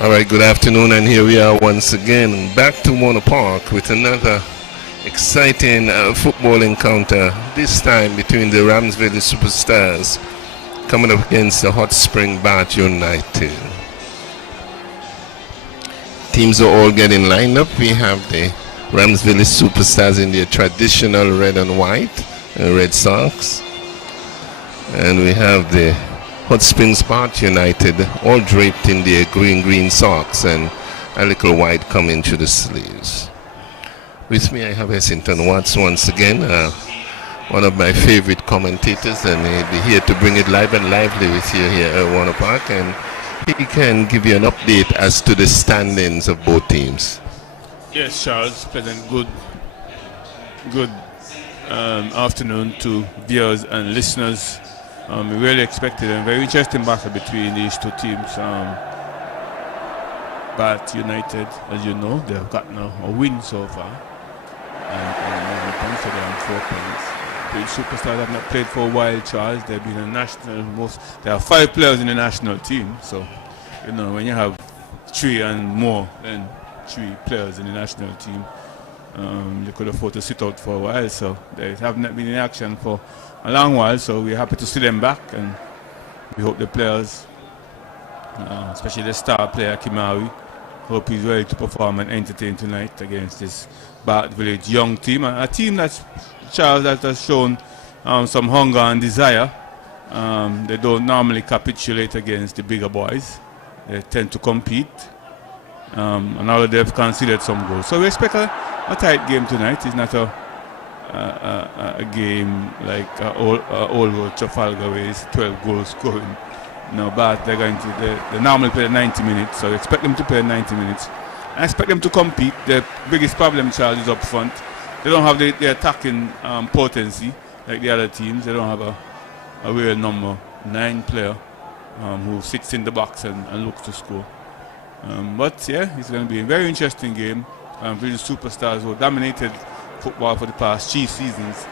All right, good afternoon, and here we are once again back to Warner Park with another exciting football encounter. This time between the Ramsville Superstars coming up against the Hot Spring Bath United. Teams are all getting lined up. We have the Ramsville Superstars in their traditional red and white, red socks, and we have the Hot Springs Bath United all draped in their green socks and a little white coming to the sleeves. With me I have Essington Watts once again, one of my favorite commentators, and he'll be here to bring it live and lively with you here at Warner Park, and he can give you an update as to the standings of both teams. Yes, Charles, pleasant good afternoon to viewers and listeners. We really expected a very interesting battle between these two teams. Bath United, as you know, they have gotten a win so far, and 9 points, so they're on 4 points. The Superstars have not played for a while, Charles. They've been a national there are 5 players in the national team, so you know when you have 3 and more than 3 players in the national team, they could afford to sit out for a while, so they have not been in action for a long while, so we're happy to see them back, and we hope the players, especially the star player Kimari, hope he's ready to perform and entertain tonight against this Bath Village young team, a team that's, Charles, that has shown some hunger and desire. They don't normally capitulate against the bigger boys. They tend to compete, and although they've conceded some goals, so we expect a tight game tonight. It's not a game like Old Road Trafalgar where it's 12 goals scoring. No, but they're going to they normally play 90 minutes, so I expect them to play 90 minutes. I expect them to compete. The biggest problem, Charles, is up front. They don't have the attacking potency like the other teams. They don't have a real number 9 player who sits in the box and looks to score. But yeah, it's going to be a very interesting game. Really Superstars who dominated football for the past 3 seasons.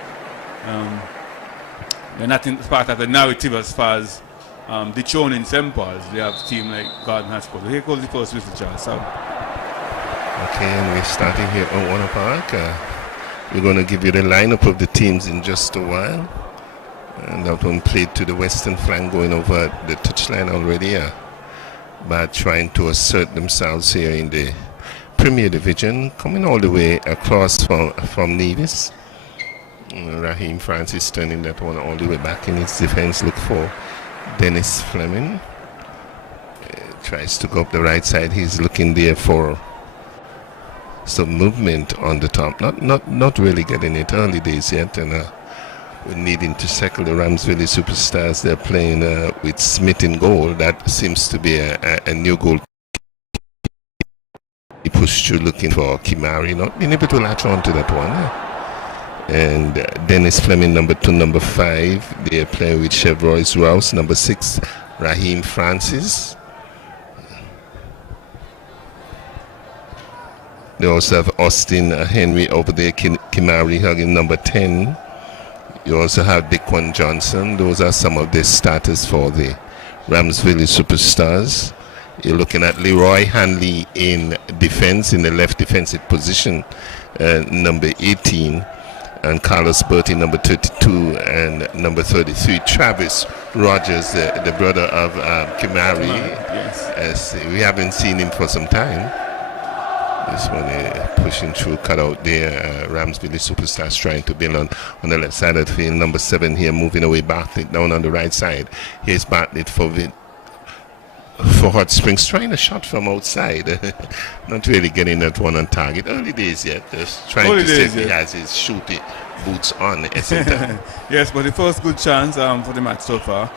They're not in part of the narrative as far as Detroit in St. Paul's. They have a team like Garden Hatsport. Here goes the first whistle, Charles. So. Okay, and we're starting here at Warner Park. We're going to give you the lineup of the teams in just a while. And that one played to the western flank, going over the touchline already. But trying to assert themselves here in the Premier Division, coming all the way across from Nevis. Raheem Francis turning that one all the way back in his defense. Look for Dennis Fleming. Tries to go up the right side. He's looking there for some movement on the top. Not really getting it early days yet, and we're needing to settle the Ramsville Superstars. They're playing with Smith in goal. That seems to be a new goal. He pushed through looking for Kimari, not being able to latch on to that one. And Dennis Fleming, number 2, number 5. They're playing with Chevrois Rouse, number 6, Raheem Francis. They also have Austin Henry over there, Kimari hugging number 10. You also have Dequan Johnson. Those are some of the starters for the Ramsville Superstars. You're looking at Leroy Hanley in defense, in the left defensive position, number 18, and Carlos Bertie, number 32, and number 33, Travis Rogers, the brother of Kimari. Yes. We haven't seen him for some time. This one pushing through, cut out there. Ramsville Superstars trying to build on the left side of the field. Number 7 here moving away, Bartlett down on the right side. Here's Bartlett for Hot Springs, trying a shot from outside. Not really getting that one on target. Early days yet. Just trying to see if he has his shooting boots on. Yes, but the first good chance for the match so far.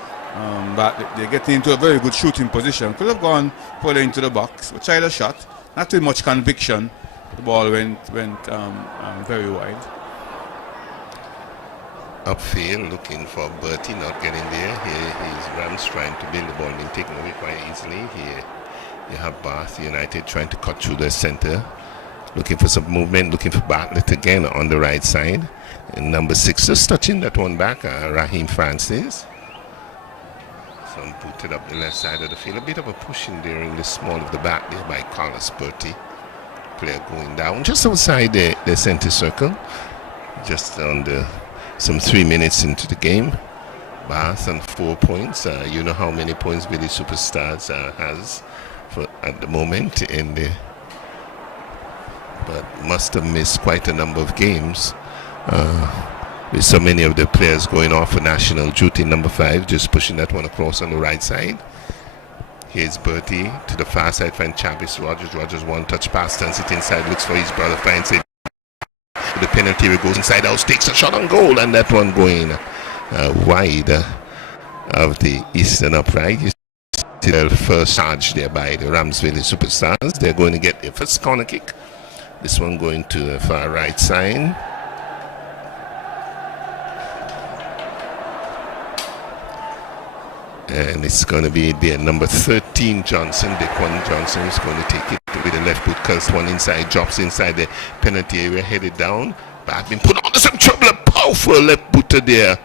But they're getting into a very good shooting position. Could have gone further into the box, but tried a shot. Not too much conviction. The ball went very wide. Upfield, looking for Bertie, not getting there. Here is Rams trying to build the ball, being taken away quite easily. Here you have Bath United trying to cut through the center, looking for some movement, looking for Bartlett again on the right side. And number 6 just touching that one back, Raheem Francis. So one booted up the left side of the field. A bit of a push in there in the small of the back there by Carlos Bertie. Player going down just outside the center circle. Just on some 3 minutes into the game. Bath on 4 points. You know how many points Billy Superstars has at the moment but must have missed quite a number of games with so many of the players going off for national duty. Number 5 just pushing that one across on the right side. Here's Bertie to the far side, finds Chavis Rogers. Rogers one touch pass, turns it inside, looks for his brother, finds it. The penalty area goes inside out, takes a shot on goal, and that one going wide of the eastern upright. You see the first charge there by the Ramsville Superstars. They're going to get their first corner kick. This one going to the far right side. And it's going to be their number 13 Johnson. Dequan Johnson is going to take it with the left boot. Curls one inside, drops inside the penalty area, headed down. But been put under some trouble. A powerful left booter there.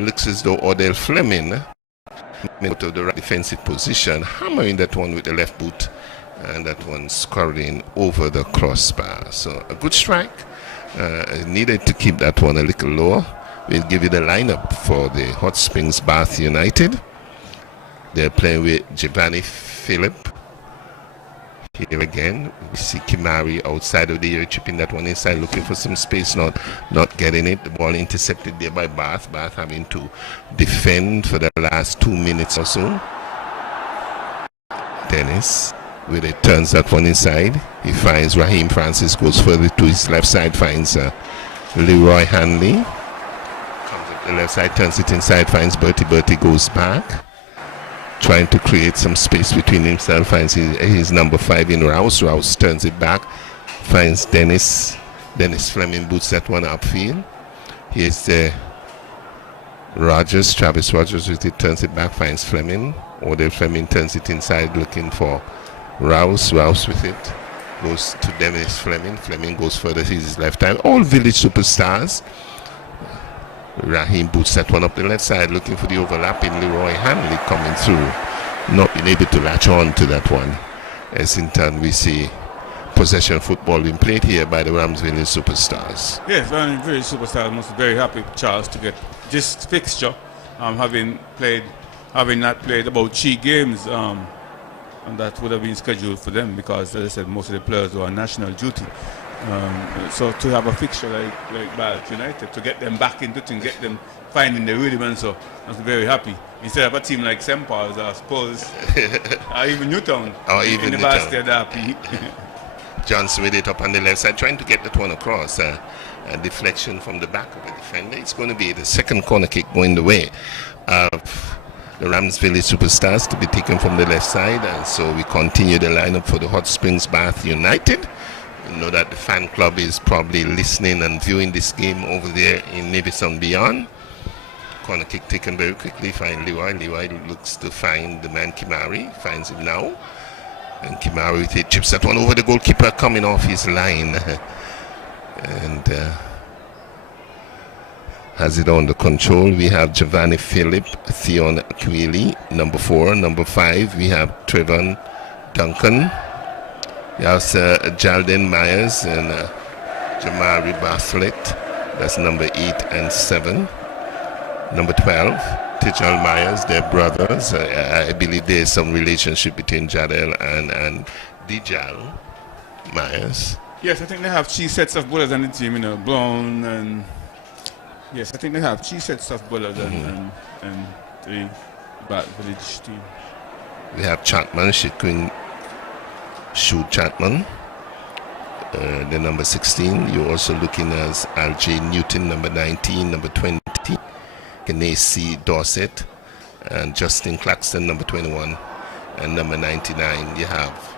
Looks as though Odell Fleming out of the right defensive position, hammering that one with the left boot, and that one scurrying over the crossbar. So a good strike. Needed to keep that one a little lower. We'll give you the lineup for the Hot Springs Bath United. They're playing with Giovanni Philip. Here again, we see Kimari outside of the area, chipping that one inside, looking for some space, not getting it. The ball intercepted there by Bath. Bath having to defend for the last 2 minutes or so. Dennis with it, turns that one inside. He finds Raheem Francis, goes further to his left side, finds Leroy Hanley. Comes up the left side, turns it inside, finds Bertie. Bertie goes back, trying to create some space between himself, finds his number 5 in Rouse. Rouse turns it back, finds Dennis. Dennis Fleming boots that one upfield. Here's Rogers, Travis Rogers with it, turns it back, finds Fleming. Odell Fleming turns it inside, looking for Rouse. Rouse with it, goes to Dennis Fleming. Fleming goes further to his left hand. All Village Superstars. Raheem boots that one up the left side, looking for the overlapping Leroy Hanley coming through. Not being able to latch on to that one. As in turn we see possession football being played here by the Ramsville Superstars. Yes, and Village Superstars must be very happy, Charles, to get this fixture, having not played about 3 games, and that would have been scheduled for them because, as I said, most of the players were on national duty. So to have a fixture like Bath United, to get them back into it and get them finding the rhythm, and so I was very happy. Instead of a team like St. Paul's, I suppose, or even Newtown, or even in the Newtown. basket happy. Johnson with it up on the left side, trying to get that one across. A deflection from the back of the defender. It's going to be the second corner kick going the way of the Ramsville Superstars, to be taken from the left side. And so we continue the lineup for the Hot Springs Bath United. You know that the fan club is probably listening and viewing this game over there in Navison Beyond. Corner kick taken very quickly, find Leroy. Leroy looks to find the man Kimari, finds him now. And Kimari with it, chips that one over the goalkeeper, coming off his line. And has it under control. We have Giovanni Philip, Theon Aquili, number 4. Number 5, we have Trevon Duncan. We have Jalden Myers and Jamari Bartlett. That's number 8 and 7. Number 12, Tijal Myers, they're brothers. I believe there's some relationship between Jadel and Dijal Myers. Yes, I think they have 3 sets of brothers on the team, Brown and... Yes, I think they have 3 sets of brothers and the Bath Village team. We have Chapman, Shikun Shu Chapman, the number 16. You're also looking as Al.J. Newton, number 19, number 20. Ganesi Dorset, and Justin Claxton, number 21, and number 99. You have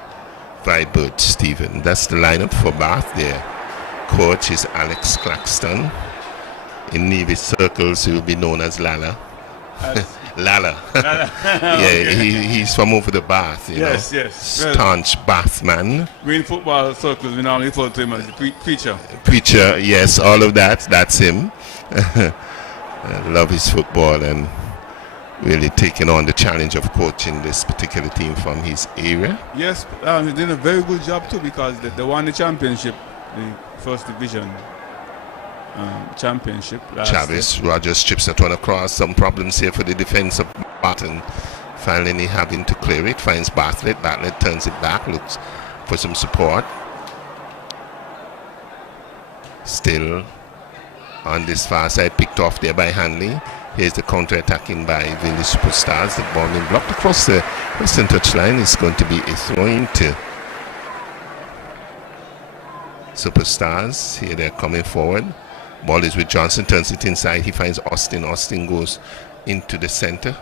Vibert Stephen. That's the lineup for Bath. Their coach is Alex Claxton. In Navy circles, he will be known as Lala. Lala. Yeah, he's from over the Bath, you know. Yes. Staunch Bath man. In football circles, we normally refer to him as the preacher. Preacher, yes, all of that. That's him. Love his football, and really taking on the challenge of coaching this particular team from his area. Yes, he did a very good job too, because they won the championship, the first division championship last Travis year. Rogers chips that one across. Some problems here for the defense of Barton. Finally having to clear it. Finds Bartlett. Bartlett turns it back. Looks for some support. Still on this far side. Picked off there by Hanley. Here's the counter-attacking by Village Superstars. The ball being blocked across the western touchline. Is going to be a throw-in to Superstars. Here they're coming forward. Ball is with Johnson, turns it inside. He finds Austin. Austin goes into the center.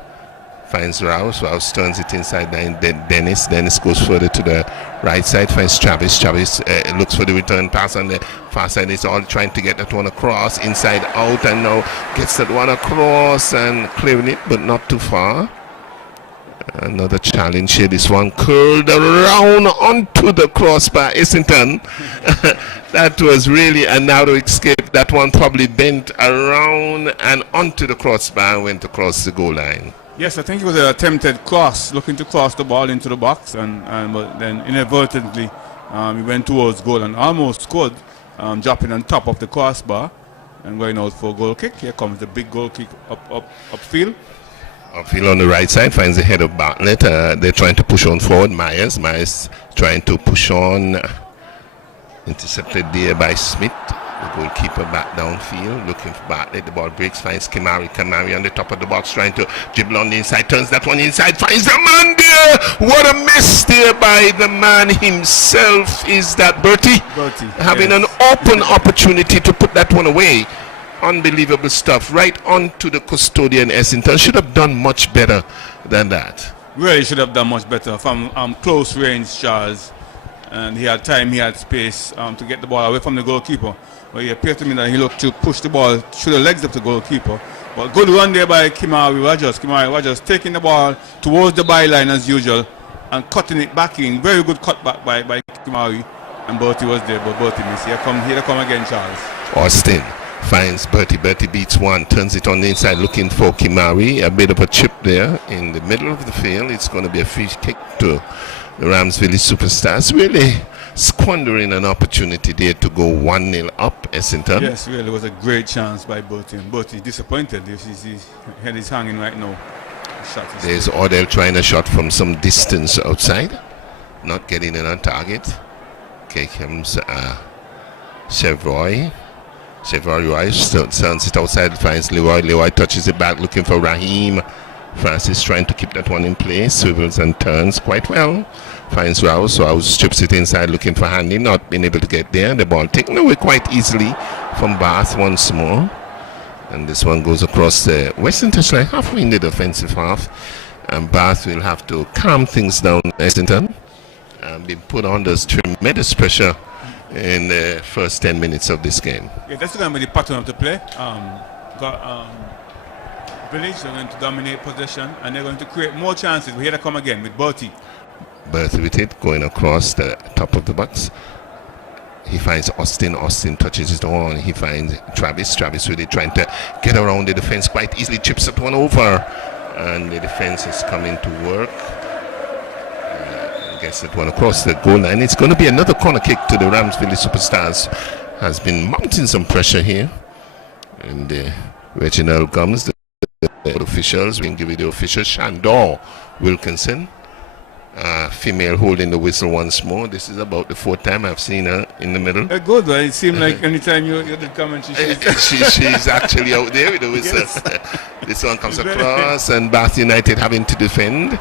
Finds Rouse. Rouse turns it inside. Dennis. Dennis goes further to the right side. Finds Travis. Travis looks for the return pass on the far side. It's all trying to get that one across. Inside out, and now gets that one across and clearing it, but not too far. Another challenge here. This one curled around onto the crossbar. Essington. That was really a narrow escape. That one probably bent around and onto the crossbar and went across the goal line. Yes, I think it was an attempted cross, looking to cross the ball into the box, and but then inadvertently he went towards goal and almost scored, dropping on top of the crossbar and going out for a goal kick. Here comes the big goal kick upfield. Upfield on the right side, finds the head of Bartlett. They're trying to push on forward. Myers trying to push on. Intercepted there by Smith. The goalkeeper back downfield, looking for Bartlett. The ball breaks, finds Kimari. Kimari on the top of the box, trying to dribble on the inside. Turns that one inside, finds the man there. What a miss there by the man himself. Is that Bertie? Having an open opportunity to put that one away. Unbelievable stuff. Right onto the custodian Essington. Should have done much better than that. Really should have done much better from close range, Charles. And he had time, he had space to get the ball away from the goalkeeper. But it appeared to me that he looked to push the ball through the legs of the goalkeeper. But good run there by Kimari Rogers. Kimari Rogers taking the ball towards the byline as usual and cutting it back in. Very good cut back by Kimari. And Bertie was there, but Bertie missed. Here they come again, Charles. Austin finds Bertie. Bertie beats one, turns it on the inside, looking for Kimari. A bit of a chip there in the middle of the field. It's going to be a free kick to the Rams Village Superstars. Really squandering an opportunity there to go 1-0 up, Essington. Yes, really was a great chance by Bertie. And Bertie disappointed. His head is hanging right now. There's Odell trying a shot from some distance outside. Not getting it on target. Okay, comes Chevroy. Chevroy turns it outside, finds Leroy. Leroy touches it back, looking for Raheem. Francis trying to keep that one in place. Swivels and turns quite well. Finds Rouse. Rouse strips it inside, looking for Hanley. Not being able to get there. The ball taken away quite easily from Bath once more. And this one goes across the western touchline, halfway in the defensive half. And Bath will have to calm things down, Essington. And be put under tremendous pressure in the first 10 minutes of this game. Yeah, that's going to be the pattern of the play. Village are going to dominate possession, and they're going to create more chances. We here to come again with Bertie. Bertie with it, going across the top of the box. He finds Austin. Austin touches it on. He finds Travis. Travis with it, trying to get around the defense quite easily. Chips that one over, and the defense is coming to work. Gets that one across the goal line. It's going to be another corner kick to the Rams Village Superstars. Has been mounting some pressure here. And Reginald comes. The officials, we can give you the official. Shandor Wilkinson, female holding the whistle once more. This is about the fourth time I've seen her in the middle. Good, but it seemed like anytime you did commentary, she's actually out there with the whistle. Yes. This one comes across, and Bath United having to defend.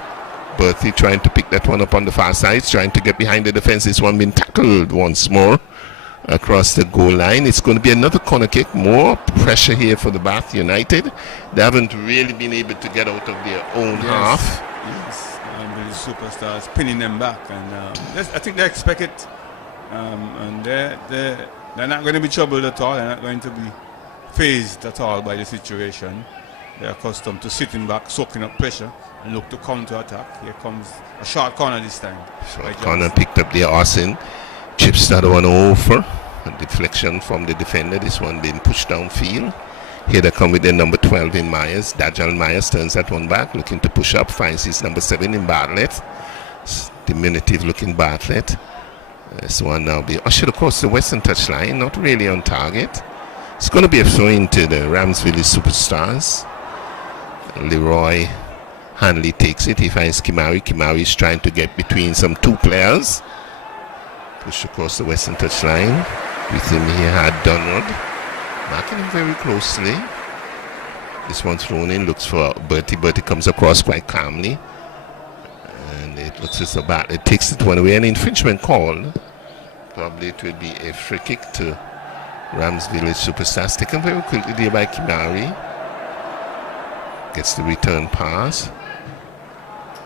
Bertie trying to pick that one up on the far side, trying to get behind the defense. This one being tackled once more across the goal line. It's going to be another corner kick. More pressure here for the Bath United. They haven't really been able to get out of their own half. Yes, the Superstars pinning them back, and I think they expect it, and they're not going to be troubled at all. They're not going to be phased at all by the situation. They're accustomed to sitting back, soaking up pressure, and look to counter attack. Here comes a short corner this time. Short corner picked up there, Austin. Chips that one over. A deflection from the defender. This one being pushed downfield. Here they come with their number 12 in Myers. Dajal Myers turns that one back, looking to push up, finds his number 7 in Bartlett. Diminutive looking Bartlett. This one now be ushered across the western touchline, not really on target. It's going to be a throw into the Ramsville Superstars. Leroy Hanley takes it. He finds Kimari. Kimari is trying to get between some two players. Push across the western touchline. With him he had Donald. Marking him very closely. This one thrown in, looks for Bertie. Bertie comes across quite calmly. And it looks as though Bartlett takes it one away. An infringement call. Probably it will be a free kick to Rams Village Superstars. Taken very quickly there by Kimari. Gets the return pass.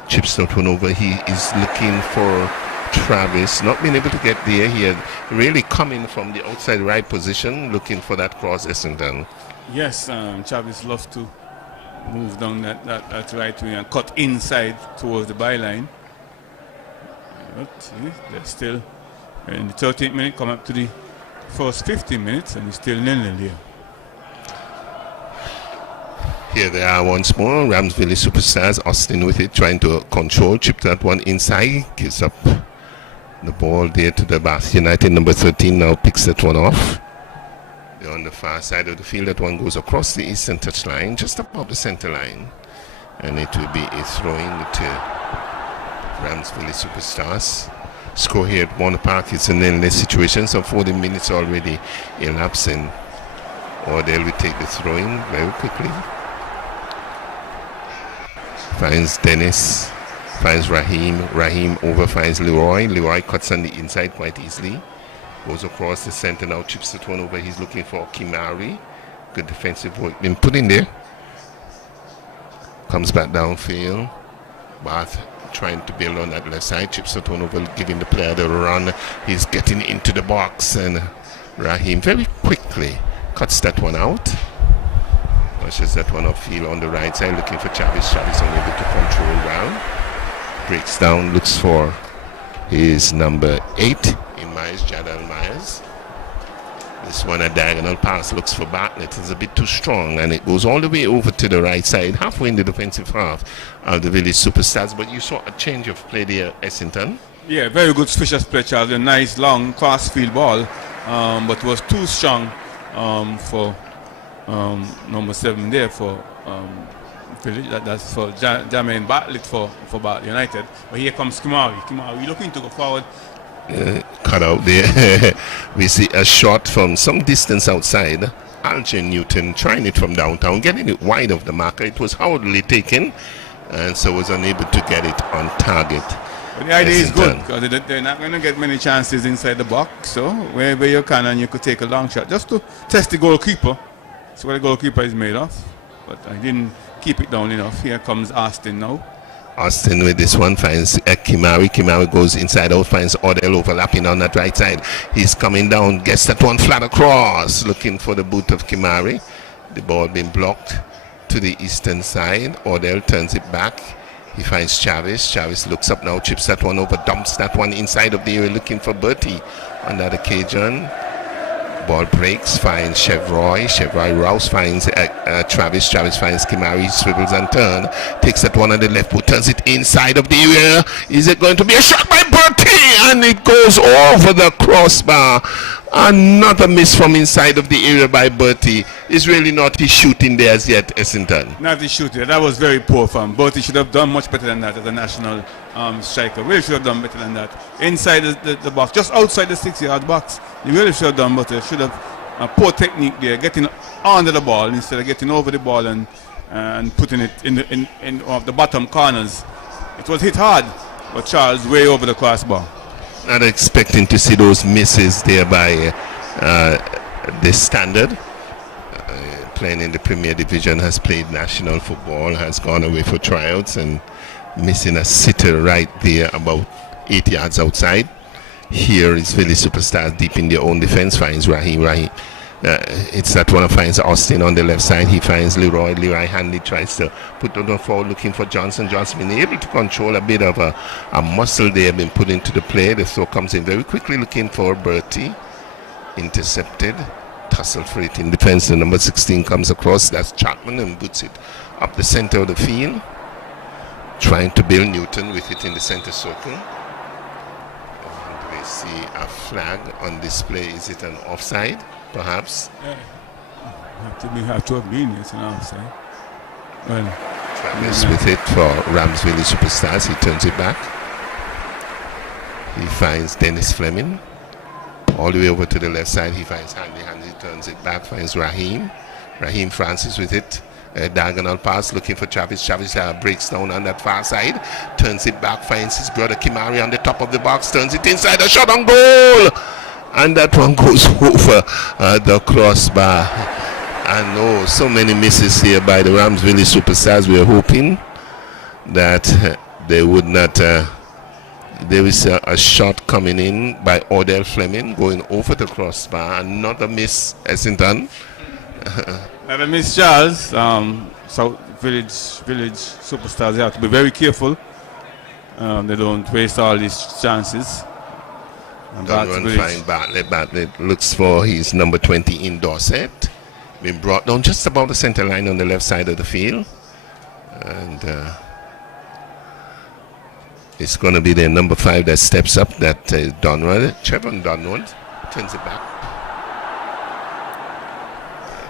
Chips that one over. He is looking for Travis, not being able to get there. He had really coming from the outside right position, looking for that cross, Essendon. Yes, Travis loves to move down that right wing and cut inside towards the byline. But see, they're still in the 13th minute, come up to the first 15 minutes, and he's still nil-nil here. Here they are once more. Ramsville Superstars. Austin with it, trying to control. Chip that one inside. Gives up the ball there to the Bath United. Number 13 now picks that one off. They're on the far side of the field. That one goes across the eastern touchline, just above the center line. And it will be a throw-in to Ramsville Superstars. Score here at Warner Park. It's an endless situation. So 40 minutes already elapsing. Or they'll take the throw-in very quickly. Finds Dennis, finds Raheem. Raheem over finds Leroy. Leroy cuts on the inside quite easily. Goes across the center now, chips it one over. He's looking for Kimari. Good defensive work been put in there. Comes back downfield. Bath trying to build on that left side. Chips it one over, giving the player the run. He's getting into the box, and Raheem very quickly cuts that one out. Pushes that one upfield on the right side, looking for Chavis. Chavis unable to control well. Breaks down, looks for his number 8 in Myers, Jadal Myers. This one a diagonal pass, looks for Bartlett. It's a bit too strong, and it goes all the way over to the right side, halfway in the defensive half of the Village Superstars. But you saw a change of play there, Essington. Yeah, very good Fisher's play, Charles. A nice long cross field ball, but was too strong for number 7 there for Village. That's for Jermaine Bartlett for Bartlett United. But here comes Kimari. Kimari looking to go forward. Cut out there. We see a shot from some distance outside. Alger Newton trying it from downtown, getting it wide of the marker. It was hardly taken, and so was unable to get it on target. But the idea is good, because they're not going to get many chances inside the box. So wherever you can, and you could take a long shot just to test the goalkeeper. That's what the goalkeeper is made of. But I didn't keep it down enough. Here comes Austin now. Austin with this one finds Kimari. Kimari goes inside out, finds Odell overlapping on that right side. He's coming down, gets that one flat across, looking for the boot of Kimari. The ball being blocked to the eastern side. Odell turns it back. He finds Chavis. Chavis looks up now, chips that one over, dumps that one inside of the area, looking for Bertie on that occasion. Ball breaks, finds Chevroy. Chevroy Rouse finds Travis. Travis finds Kimari, swivels and turn. Takes that one on the left boot, turns it inside of the area. Is it going to be a shot by Bertie? And it goes over the crossbar. Another miss from inside of the area by Bertie. Is really not his shooting there as yet, Essington. Not his shooting. That was very poor from Bertie. Should have done much better than that as a national striker. Really should have done better than that. Inside the box, just outside the 6-yard box. He really should have done better. Should have poor technique there, getting under the ball instead of getting over the ball and putting it in the bottom corners. It was hit hard, but Charles way over the crossbar. Not expecting to see those misses there by the Standard. Playing in the Premier Division, has played national football, has gone away for tryouts, and missing a sitter right there about 8 yards outside. Here is Village Superstars deep in their own defense, finds Raheem. It's that one, finds Austin on the left side. He finds Leroy. Leroy Hanley tries to put on the forward, looking for Johnson. Johnson been able to control a bit of a muscle there, been put into the play. The throw comes in very quickly, looking for Bertie. Intercepted. tussle for it in defense. The number 16 comes across. That's Chapman and puts it up the center of the field. Trying to build Newton with it in the center circle. And we see a flag on display. Is it an offside, perhaps? Yeah. We have to have been it's an offside. Well, Travis with it for Ramsville Superstars. He turns it back. He finds Dennis Fleming. All the way over to the left side, he finds Handy. Handy turns it back, finds Raheem. Raheem Francis with it. A diagonal pass looking for Travis. Travis breaks down on that far side. Turns it back, finds his brother Kimari on the top of the box. Turns it inside, a shot on goal! And that one goes over the crossbar. I know so many misses here by the Ramsville Superstars. We are hoping that they would not... there is a shot coming in by Odell Fleming going over the crossbar. Another miss, Essington. Another miss, Charles. South Village Superstars, they have to be very careful. They don't waste all these chances. Don't run fine. Bartlett looks for his number 20 in Dorset. Been brought down just about the center line on the left side of the field. And it's going to be their number 5 that steps up. That Donald. Trevon Donald turns it back.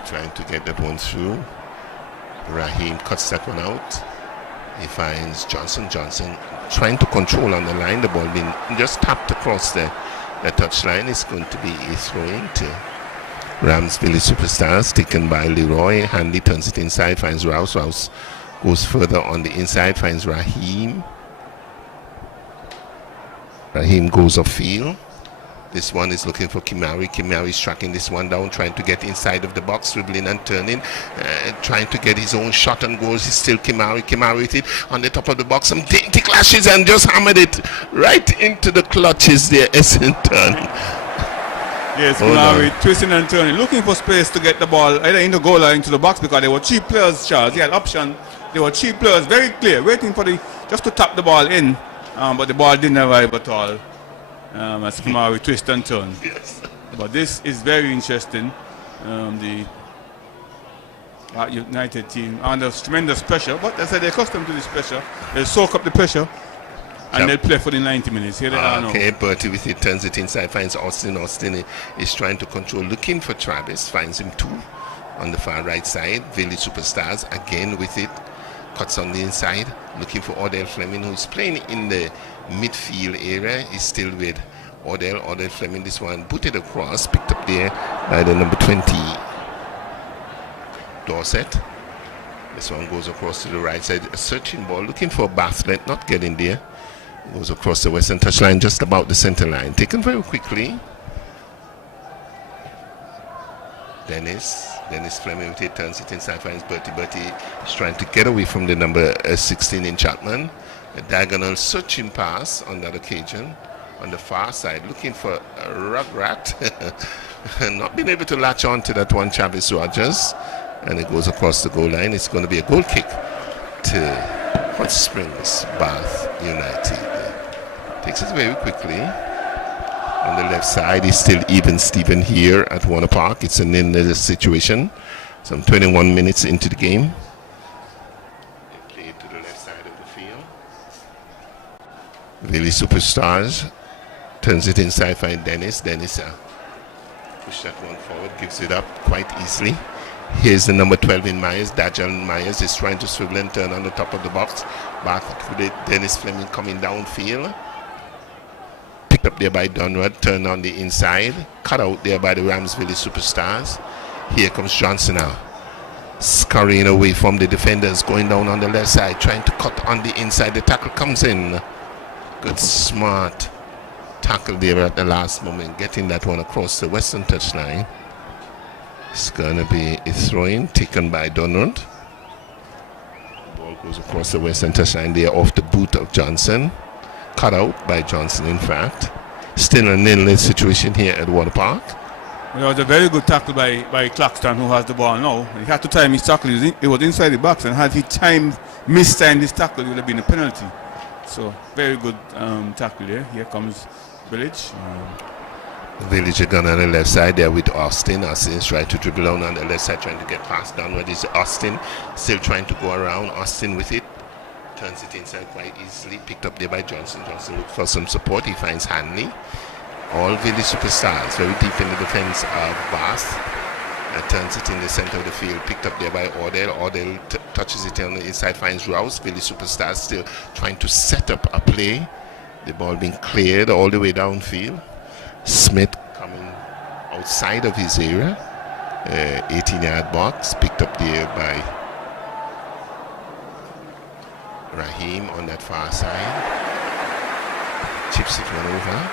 Trying to get that one through. Raheem cuts that one out. He finds Johnson. Johnson trying to control on the line. The ball being just tapped across the touchline. It's going to be a throw-in to Ramsville Superstars, taken by Leroy. Handy turns it inside, finds Rouse. Rouse goes further on the inside, finds Raheem. Raheem goes upfield. This one is looking for Kimari. Kimari is tracking this one down, trying to get inside of the box, dribbling and turning, trying to get his own shot and goals. He's still Kimari. Kimari with it on the top of the box. Some dainty clashes and just hammered it right into the clutches there, Essington. Yes, Kimari twisting and turning, looking for space to get the ball either in the goal line into the box because they were cheap players, Charles. He had option. They were cheap players, very clear, waiting for just to tap the ball in, but the ball didn't arrive at all. As Kimari twist and turn. Yes. But this is very interesting. The United team under tremendous pressure, but as I said, they're accustomed to this pressure. They'll soak up the pressure and they'll play for the 90 minutes. Here they are now. Okay, Bertie with it turns it inside, finds Austin. Austin is trying to control, looking for Travis, finds him too on the far right side. Village Superstars again with it, cuts on the inside, looking for Odell Fleming, who's playing in the midfield area. Is still with Odell Fleming. This one booted across, picked up there by the number 20 Dorset. This one goes across to the right side, a searching ball, looking for Bartlett, not getting there. Goes across the western touchline, just about the center line, taken very quickly. Dennis Fleming with it, turns it inside, finds Bertie. Bertie is trying to get away from the number 16 in Chapman. A diagonal searching pass on that occasion on the far side, looking for a Rugrat. Not being able to latch on to that one, Travis Rogers. And it goes across the goal line. It's going to be a goal kick to Hot Springs Bath United. Takes it very quickly. On the left side is still even Steven here at Warner Park. It's an in situation. Some 21 minutes into the game. They play it to the left side of the field. Village Superstars turns it inside, find Dennis. Dennis push that one forward, gives it up quite easily. Here's the number 12 in Myers. Dajal Myers is trying to swivel and turn on the top of the box. Back to Dennis Fleming coming downfield. Picked up there by Dunrod, turned on the inside. Cut out there by the Ramsville Superstars. Here comes Johnson now. Scurrying away from the defenders, going down on the left side, trying to cut on the inside. The tackle comes in. Good, smart tackle there at the last moment, getting that one across the western touchline. It's going to be a throw-in taken by Donald. Ball goes across the western touchline there off the boot of Johnson. Cut out by Johnson, in fact. Still a nil-nil situation here at Water Park. Well, it was a very good tackle by Claxton, who has the ball now. He had to time his tackle. It was inside the box, and had he mistimed his tackle, it would have been a penalty. So, very good tackle there. Here comes Village. Villager gun on the left side there with Austin. Austin is trying to dribble down on the left side, trying to get past Donwood. Is Austin still trying to go around? Austin with it. Turns it inside quite easily. Picked up there by Johnson. Johnson looks for some support. He finds Hanley. All Village superstars very deep in the defense of Bath. Turns it in the center of the field. Picked up there by Ordell. Ordell touches it on the inside, finds Rouse. Village superstars still trying to set up a play. The ball being cleared all the way downfield. Smith coming outside of his area. 18-yard box. Picked up there by Raheem on that far side. Chips it one over.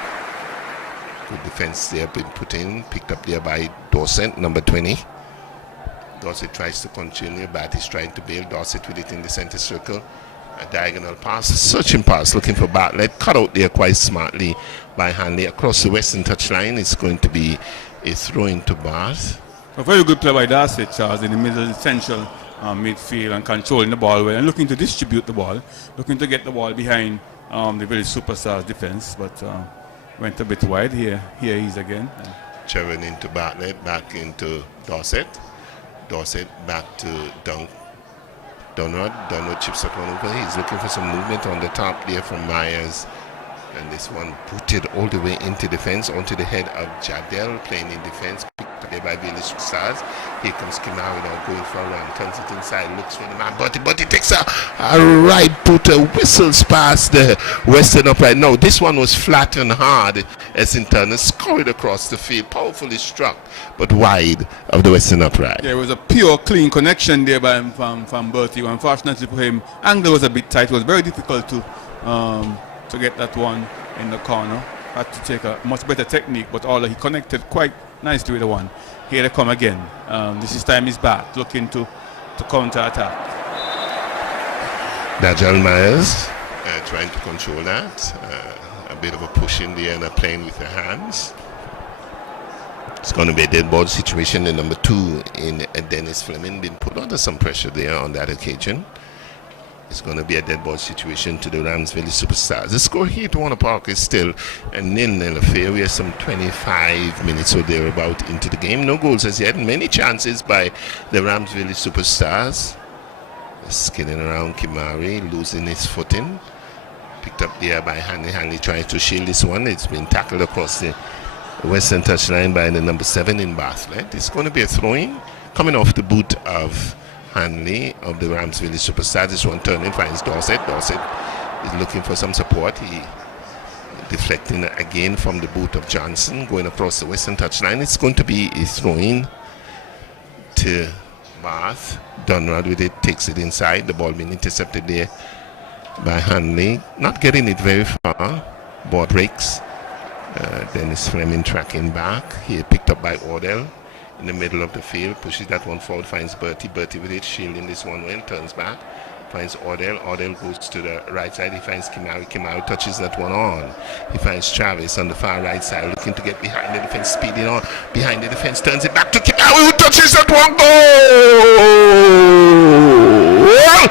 Good defense there been put in. Picked up there by Dorset, number 20. Dorset tries to continue. Bat is trying to bail. Dorset with it in the center circle. A diagonal pass. Searching pass looking for Bartlett. Cut out there quite smartly by Hanley. Across the western touchline. It's going to be a throw into Bath. A very good play by Dorset, Charles, in the middle central midfield and controlling the ball well and looking to distribute the ball, looking to get the ball behind the Village superstars defense, but went a bit wide. Here he is again. Chevron into Bartlett, back into Dorset. Dorset back to Donrod. Donrod chips up one over. He's looking for some movement on the top there from Myers. And this one booted all the way into defense, onto the head of Jadel, playing in defense. Picked up there by Village Stars. Here comes Kimari now going for a run. Turns it inside, looks for the man, but he takes a right footer, whistles past the western upright. No, this one was flat and hard as Turner scurried across the field, powerfully struck, but wide of the western upright. There was a pure, clean connection there from Bertie. Unfortunately for him, angle was a bit tight. It was very difficult to get that one in the corner. Had to take a much better technique, but he connected quite nicely with the one. Here they come again. This time is back, looking to counter attack. Dajal Myers trying to control that. A bit of a push in there and a playing with the hands. It's going to be a dead ball situation. The number 2 in Dennis Fleming been put under some pressure there on that occasion. It's going to be a dead ball situation to the Rams Village superstars. The score here at Warner Park is still a 0-0 affair. We are some 25 minutes or thereabout into the game. No goals as yet. Many chances by the Rams Village superstars. Skidding around Kimari, losing his footing. Picked up there by Hanley. Hanley trying to shield this one. It's been tackled across the western touchline by the number 7 in Bartlett. It's going to be a throw-in coming off the boot of Hanley of the Rams Village superstars. This one turning, finds Dorset. Dorset is looking for some support. He deflecting again from the boot of Johnson, going across the western touchline. It's going to be a throw-in to Bath. Donrod with it, takes it inside. The ball being intercepted there by Hanley. Not getting it very far. Ball breaks. Dennis Fleming tracking back. Here picked up by Ordell. In the middle of the field, pushes that one forward, finds Bertie. Bertie with it, shielding this one well, turns back, finds Ordell. Ordell goes to the right side, he finds Kimari. Kimari touches that one on. He finds Travis on the far right side, looking to get behind the defense, speeding on behind the defense, turns it back to Kimari, who touches that one. Goal!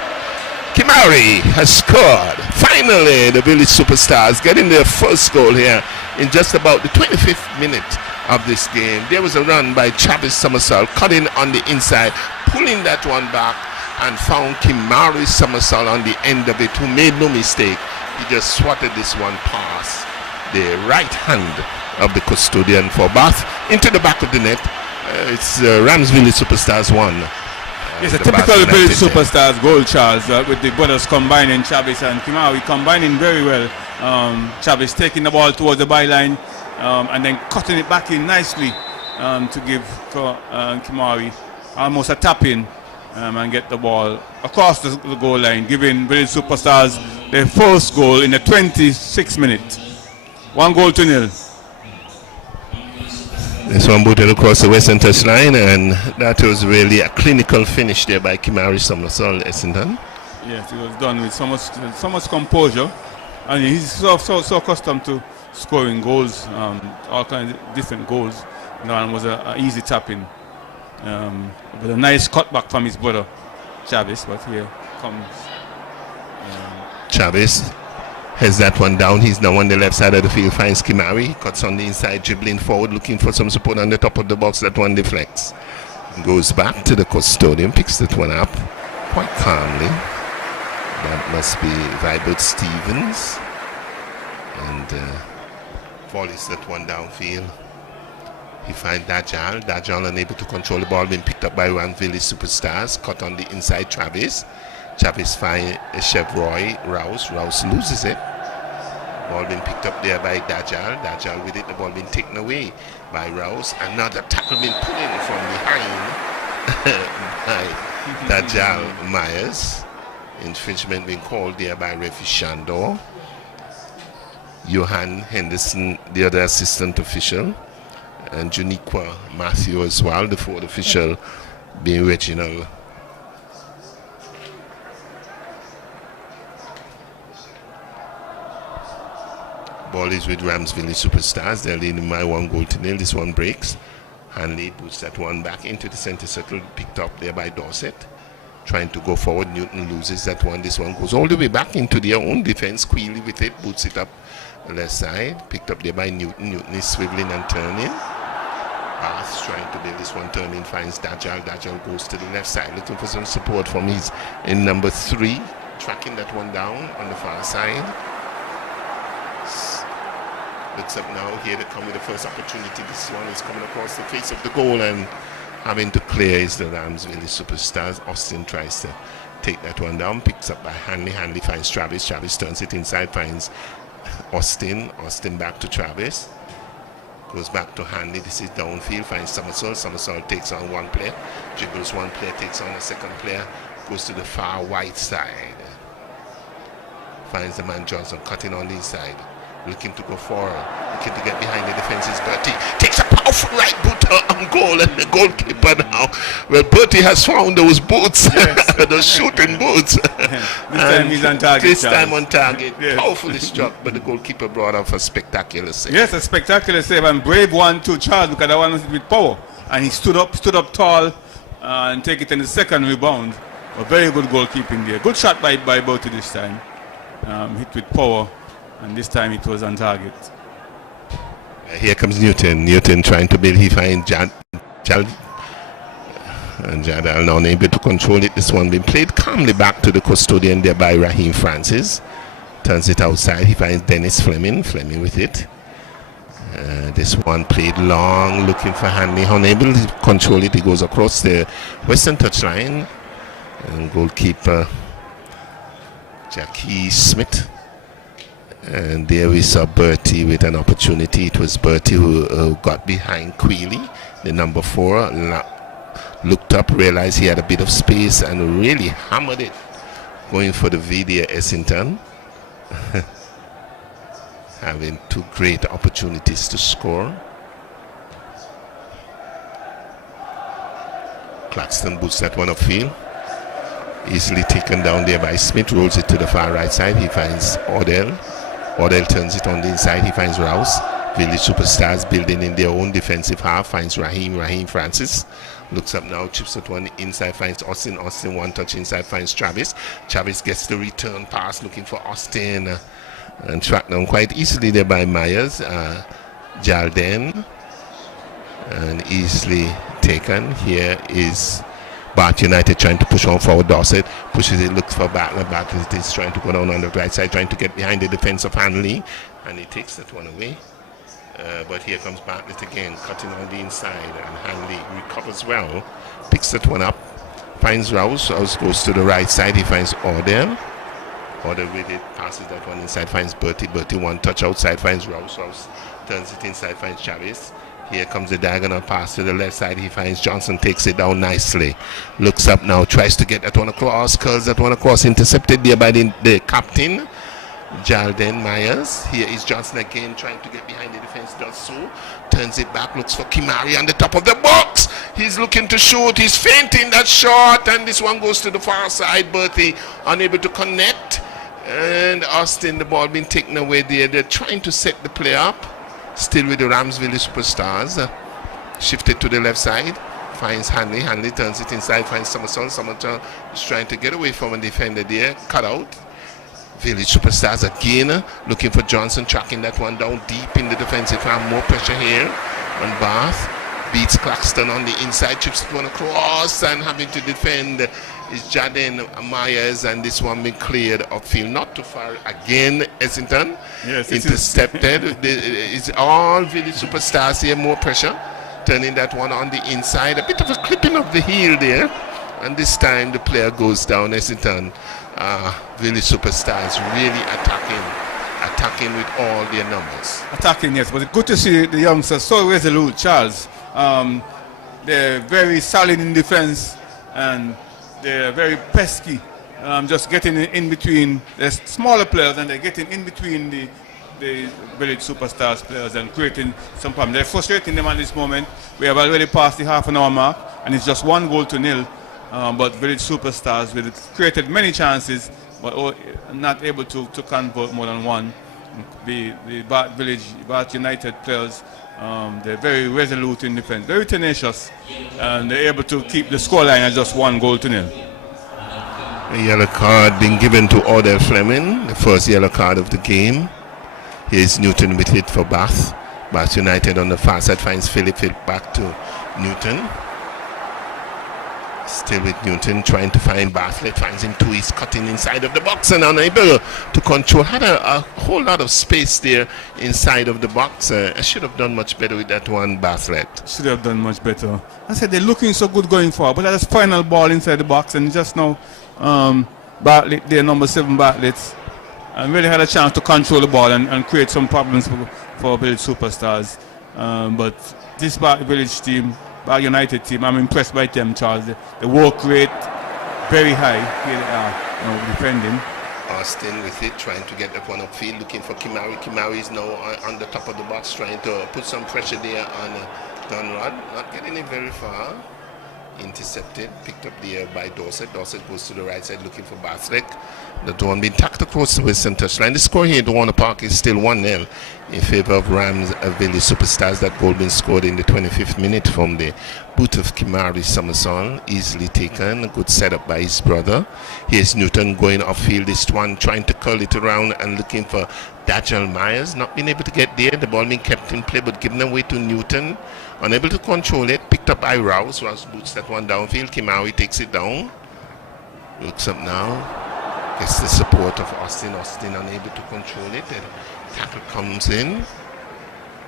Kimari has scored. Finally, the Village superstars getting their first goal here in just about the 25th minute of this game. There was a run by Travis Somersault, cutting on the inside, pulling that one back, and found Kimari Somersault on the end of it, who made no mistake. He just swatted this one past the right hand of the custodian for Bath into the back of the net. It's Rams Village superstars 1. It's a typical Village superstars goal, Charles, with the brothers combining, Travis and Kimari combining very well. Travis taking the ball towards the byline, and then cutting it back in nicely to give Kimari almost a tap in and get the ball across the goal line, giving Village superstars their first goal in the 26th minute. 1-0. This one booted across the western touchline, and that was really a clinical finish there by Kimari Somersault, Essendon. Yes, it was done with so much composure, and he's so accustomed to scoring goals, all kinds of different goals. And was an easy tapping, with a nice cutback from his brother Chavis. But here comes Chavis Has that one down. He's now on the left side of the field. Finds Kimari. Cuts on the inside, dribbling forward, looking for some support on the top of the box. That one deflects. Goes back to the custodian. Picks that one up quite calmly. That must be Vibert Stevens. And volleys that one downfield. He finds Dajal. Dajal unable to control the ball. Being picked up by Rams Village Superstars. Cut on the inside, Travis. Travis finds Chevroy. Rouse. Rouse loses it. Ball being picked up there by Dajal. Dajal with it. The ball being taken away by Rouse. Another tackle being put in from behind by Dajal Myers. Infringement being called there by Referee Shandor. Johan Henderson, the other assistant official, and Juniqua Matthew as well, the fourth official being Reginald. Ball is with Rams Village Superstars. They're leading by 1-0. This one breaks. Hanley puts that one back into the center circle, picked up there by Dorset. Trying to go forward. Newton loses that one. This one goes all the way back into their own defense. Queeley with it, boots it up left side. Picked up there by Newton. Newton is swiveling and turning. Bath trying to build this one, turning, finds Dajal. Dajal goes to the left side, looking for some support from his in number 3. Tracking that one down on the far side. Looks up now. Here they come with the first opportunity. This one is coming across the face of the goal and having to clear is the Rams Village Superstars. Austin tries to take that one down. Picks up by Hanley. Hanley finds Travis. Travis turns it inside. Finds Austin. Austin back to Travis. Goes back to Hanley. This is downfield. Finds Somersault. Somersault takes on one player. Dribbles one player. Takes on a second player. Goes to the far right side. Finds the man Johnson cutting on the inside. Looking to go forward, looking to get behind the defense is Bertie. Takes a powerful right boot on goal, and the goalkeeper now. Well, Bertie has found those boots, yes. Those shooting boots. This time he's on target. This time on target. Yes. Powerfully struck, but the goalkeeper brought off a spectacular save. Yes, a spectacular save, and brave one to Charles, because that one was with power. And he stood up tall and take it in the second rebound. A very good goalkeeping there. Good shot by Bertie this time. Hit with power. And this time it was on target. Here comes Newton. Newton trying to build. He finds and Jadal now unable to control it. This one being played calmly back to the custodian there by Raheem Francis. Turns it outside. He finds Dennis Fleming. Fleming with it. This one played long, looking for Hanley. Unable to control it. He goes across the western touchline. And goalkeeper Jackie Smith. And there we saw Bertie with an opportunity. It was Bertie who got behind Queeley, the number 4, looked up, realized he had a bit of space and really hammered it, going for the V there, Essington. Having 2 great opportunities to score. Claxton boots that one upfield. Easily taken down there by Smith, rolls it to the far right side. He finds Odell. Odell turns it on the inside. He finds Rouse. Village Superstars building in their own defensive half. Finds Raheem. Raheem Francis looks up now. Chips at one inside. Finds Austin. Austin one touch inside. Finds Travis. Travis gets the return pass. Looking for Austin. And tracked down quite easily there by Myers. Jalden. And easily taken. Here is Bath United trying to push on forward. Dorset pushes it, looks for Battler. Battler is trying to go down on the right side, trying to get behind the defense of Hanley, and he takes that one away. But here comes Bartlett again, cutting on the inside, and Hanley recovers well, picks that one up, finds Rouse. Rouse goes to the right side. He finds Odell. Odell with it, passes that one inside, finds Bertie. Bertie one touch outside, finds Rouse. Rouse turns it inside, finds Travis. Here comes the diagonal pass to the left side. He finds Johnson, takes it down nicely. Looks up now, tries to get that one across, curls that one across, intercepted there by the captain, Jalden Myers. Here is Johnson again, trying to get behind the defense, does so. Turns it back, looks for Kimari on the top of the box. He's looking to shoot, he's fainting that shot, and this one goes to the far side. Bertie unable to connect. And Austin, the ball being taken away there. They're trying to set the play up. Still with the Rams Village Superstars. Shifted to the left side. Finds Hanley. Hanley turns it inside. Finds Somersault. Somersault is trying to get away from a defender there. Cut out. Village Superstars again looking for Johnson, tracking that one down deep in the defensive half. More pressure here on Bath. Beats Claxton on the inside, chips it one across, and having to defend is Jaden Myers, and this one being cleared upfield. Not too far again, Essington. Yes, intercepted. It's all Village Superstars here. More pressure, turning that one on the inside. A bit of a clipping of the heel there, and this time the player goes down. Essington, Village Superstars really attacking with all their numbers. Attacking, yes, but it's good to see the youngsters so resolute, Charles. They're very solid in defense, and they're very pesky. Just getting in between the smaller players, and they're getting in between the Village Superstars players and creating some problem. They're frustrating them at this moment. We have already passed the half-an-hour mark, and it's just 1-0. But Village Superstars created many chances, but not able to convert more than one. The Bath United players, they're very resolute in defense, very tenacious, and they're able to keep the scoreline at just 1-0. A yellow card being given to Odell Fleming, the first yellow card of the game. Here's Newton with it for Bath. Bath United on the far side finds Philip back to Newton. Still with Newton, trying to find Bartlett, finds him too. He's cutting inside of the box and unable to control. Had a whole lot of space there inside of the box. I should have done much better with that one, Bartlett. Should have done much better. I said they're looking so good going forward, but that's final ball inside the box, and just now Bartlett, their number 7 Bartlett, and really had a chance to control the ball and create some problems for Village Superstars. But this Village team, Bath United team, I'm impressed by them, Charles. The work rate very high. Here they are, defending. Austin with it, trying to get that one upfield, looking for Kimari. Kimari is now on the top of the box, trying to put some pressure there on Dunrod. Not getting it very far. Intercepted, picked up there by Dorset. Dorset goes to the right side looking for Bartlett. The one being tacked across the western touchline. The score here at Warner Park is still 1-0 in favor of Rams Village Superstars. That goal being scored in the 25th minute from the boot of Kimari Summerson. Easily taken. A good setup by his brother. Here's Newton going off-field. This one trying to curl it around and looking for Dajal Myers. Not being able to get there. The ball being kept in play but given away to Newton. Unable to control it. Picked up by Rouse. Rouse boots that one downfield. Kimari takes it down. Looks up now. Gets the support of Austin. Austin unable to control it. The tackle comes in.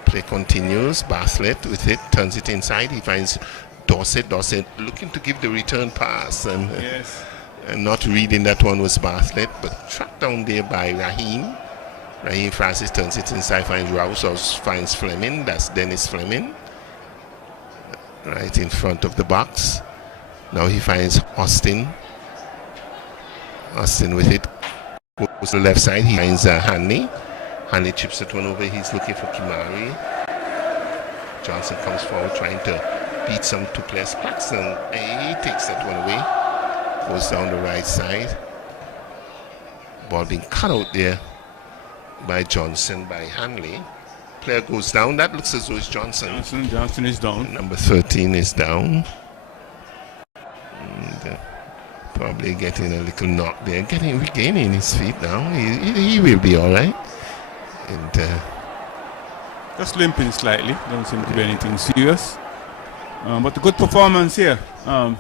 Play continues. Bartlett with it. Turns it inside. He finds Dorset. Dorset looking to give the return pass. And, and not reading that one was Bartlett. But tracked down there by Raheem. Raheem Francis turns it inside. Finds Rouse. Rouse finds Fleming. That's Dennis Fleming. Right in front of the box. Now he finds Austin. Austin with it. Goes to the left side. He finds Hanley. Hanley chips that one over. He's looking for Kimari. Johnson comes forward trying to beat some two players. Claxton, he takes that one away. Goes down the right side. Ball being cut out there by Johnson, by Hanley. Player goes down. That looks as though it's Johnson. Johnson is down. Number 13 is down. And, probably getting a little knock there. Regaining his feet now. He will be all right. And just limping slightly. Don't seem to be anything serious. But a good performance here. That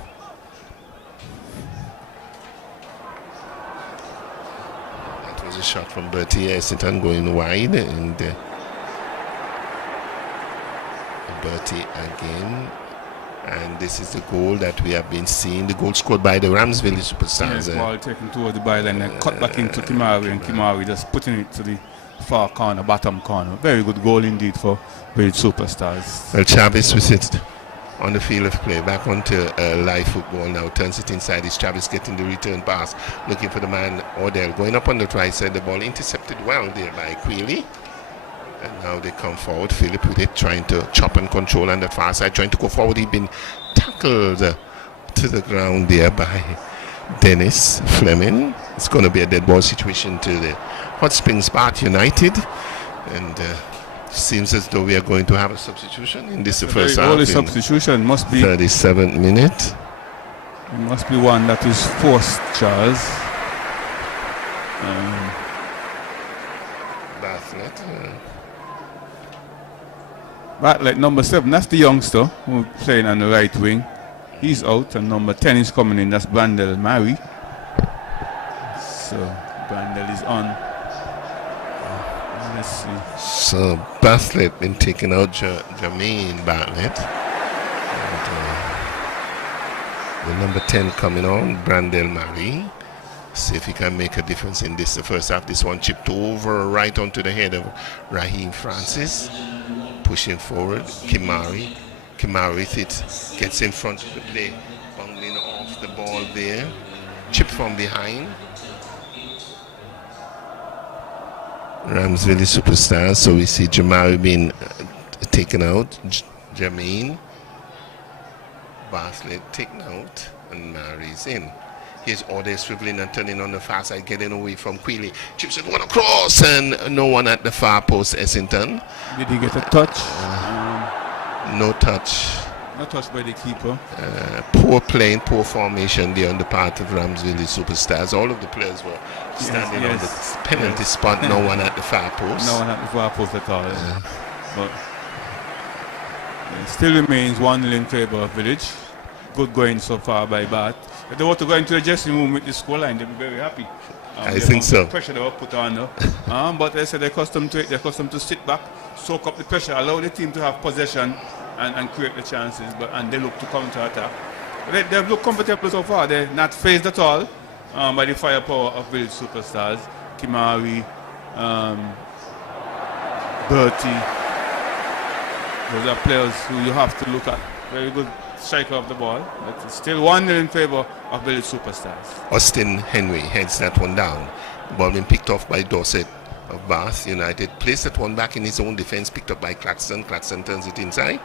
was a shot from Bertie Essington going wide, and Bertie again. And this is the goal that we have been seeing. The goal scored by the Rams Village Superstars. Yes, ball taken towards the byline and cut back into Kimari, and Kimari just putting it to the far corner, bottom corner. Very good goal indeed for Village Superstars. Well, Chavez with it on the field of play. Back onto live football now. Turns it inside. It's Chavez getting the return pass. Looking for the man Odell. Going up on the right side. The ball intercepted well there by Quealy. And now they come forward. Philip with it, trying to chop and control on the far side, trying to go forward. He's been tackled to the ground there by Dennis Fleming. It's going to be a dead ball situation to the Hot Springs Bath United. And seems as though we are going to have a substitution in this first half. Early substitution must be 37th minute. It must be one that is forced, Charles. Bartlett. Bartlett, number 7, that's the youngster who's playing on the right wing. He's out, and number 10 is coming in. That's Brandel Mary. So Brandel is on. Let's see. So Bartlett been taking out Jermaine Bartlett. And, the number 10 coming on, Brandel Mary. See if he can make a difference in this. The first half, this one chipped over right onto the head of Raheem Francis. Pushing forward, Kimari. Kimari with it, gets in front of the play, bungling off the ball there. Chip from behind. Ramsville Superstars, so we see Jamari being taken out. Jermaine. Bartlett taken out, and Mary's in. Here's Ode swiveling and turning on the far side, getting away from Quealy. Chips it one across, and no one at the far post, Essington. Did he get a touch? No touch. No touch by the keeper. Poor playing, poor formation there on the part of Ramsville Superstars. All of the players were standing on the penalty spot, no one at the far post. No one at the far post at all. But it still remains 1-0 in favour of Village. Good going so far by Bath. If they were to go into the dressing room with the scoreline, they'd be very happy. I think so. The pressure they were put on, but they said they're accustomed to it. They're accustomed to sit back, soak up the pressure, allow the team to have possession and create the chances. And they look to counter attack. They've looked comfortable so far. They're not phased at all by the firepower of Village Superstars. Kimari, Bertie. Those are players who you have to look at. Very good striker of the ball, but it's still 1-0 in favour of Village Superstars. Austin Henry heads that one down. The ball being picked off by Dorset of Bath United. Placed that one back in his own defence, picked up by Claxton. Claxton turns it inside.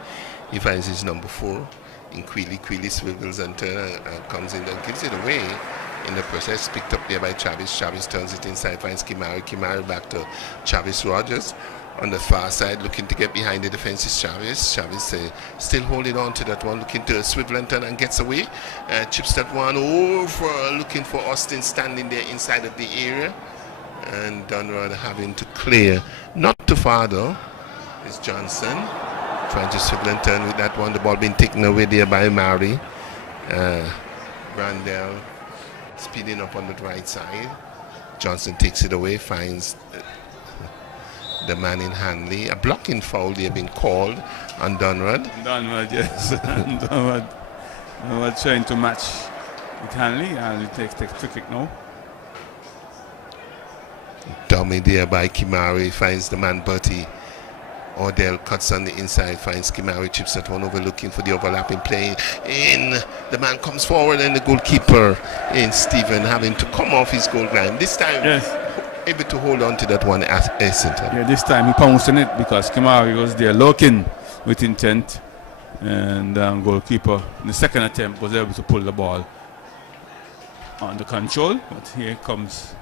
He finds his number 4 in Quealy. Quealy swivels and comes in and gives it away in the process. Picked up there by Chavis. Chavis turns it inside, finds Kimari. Kimari back to Chavis Rogers. On the far side, looking to get behind the defence is Chavis. Chavis still holding on to that one, looking to swivel and turn and gets away. Chips that one over, looking for Austin standing there inside of the area. And Dunrod having to clear. Not too far though. It's Johnson trying to swivel and turn with that one. The ball being taken away there by Mary. Brandel speeding up on the right side. Johnson takes it away, finds the man in Hanley. A blocking foul there being called on Dunrod. Dunrod, yes. Dunrod trying to match with Hanley. Hanley takes the free kick now. Dummy there by Kimari, finds the man Bertie. Odell cuts on the inside, finds Kimari, chips that one over, looking for the overlapping play. In the man comes forward, and the goalkeeper in Stephen having to come off his goal line. This time, able to hold on to that one at Essington. Yeah, this time he pounced on it because Kimari was there looking with intent, and goalkeeper in the second attempt was able to pull the ball under control. But here comes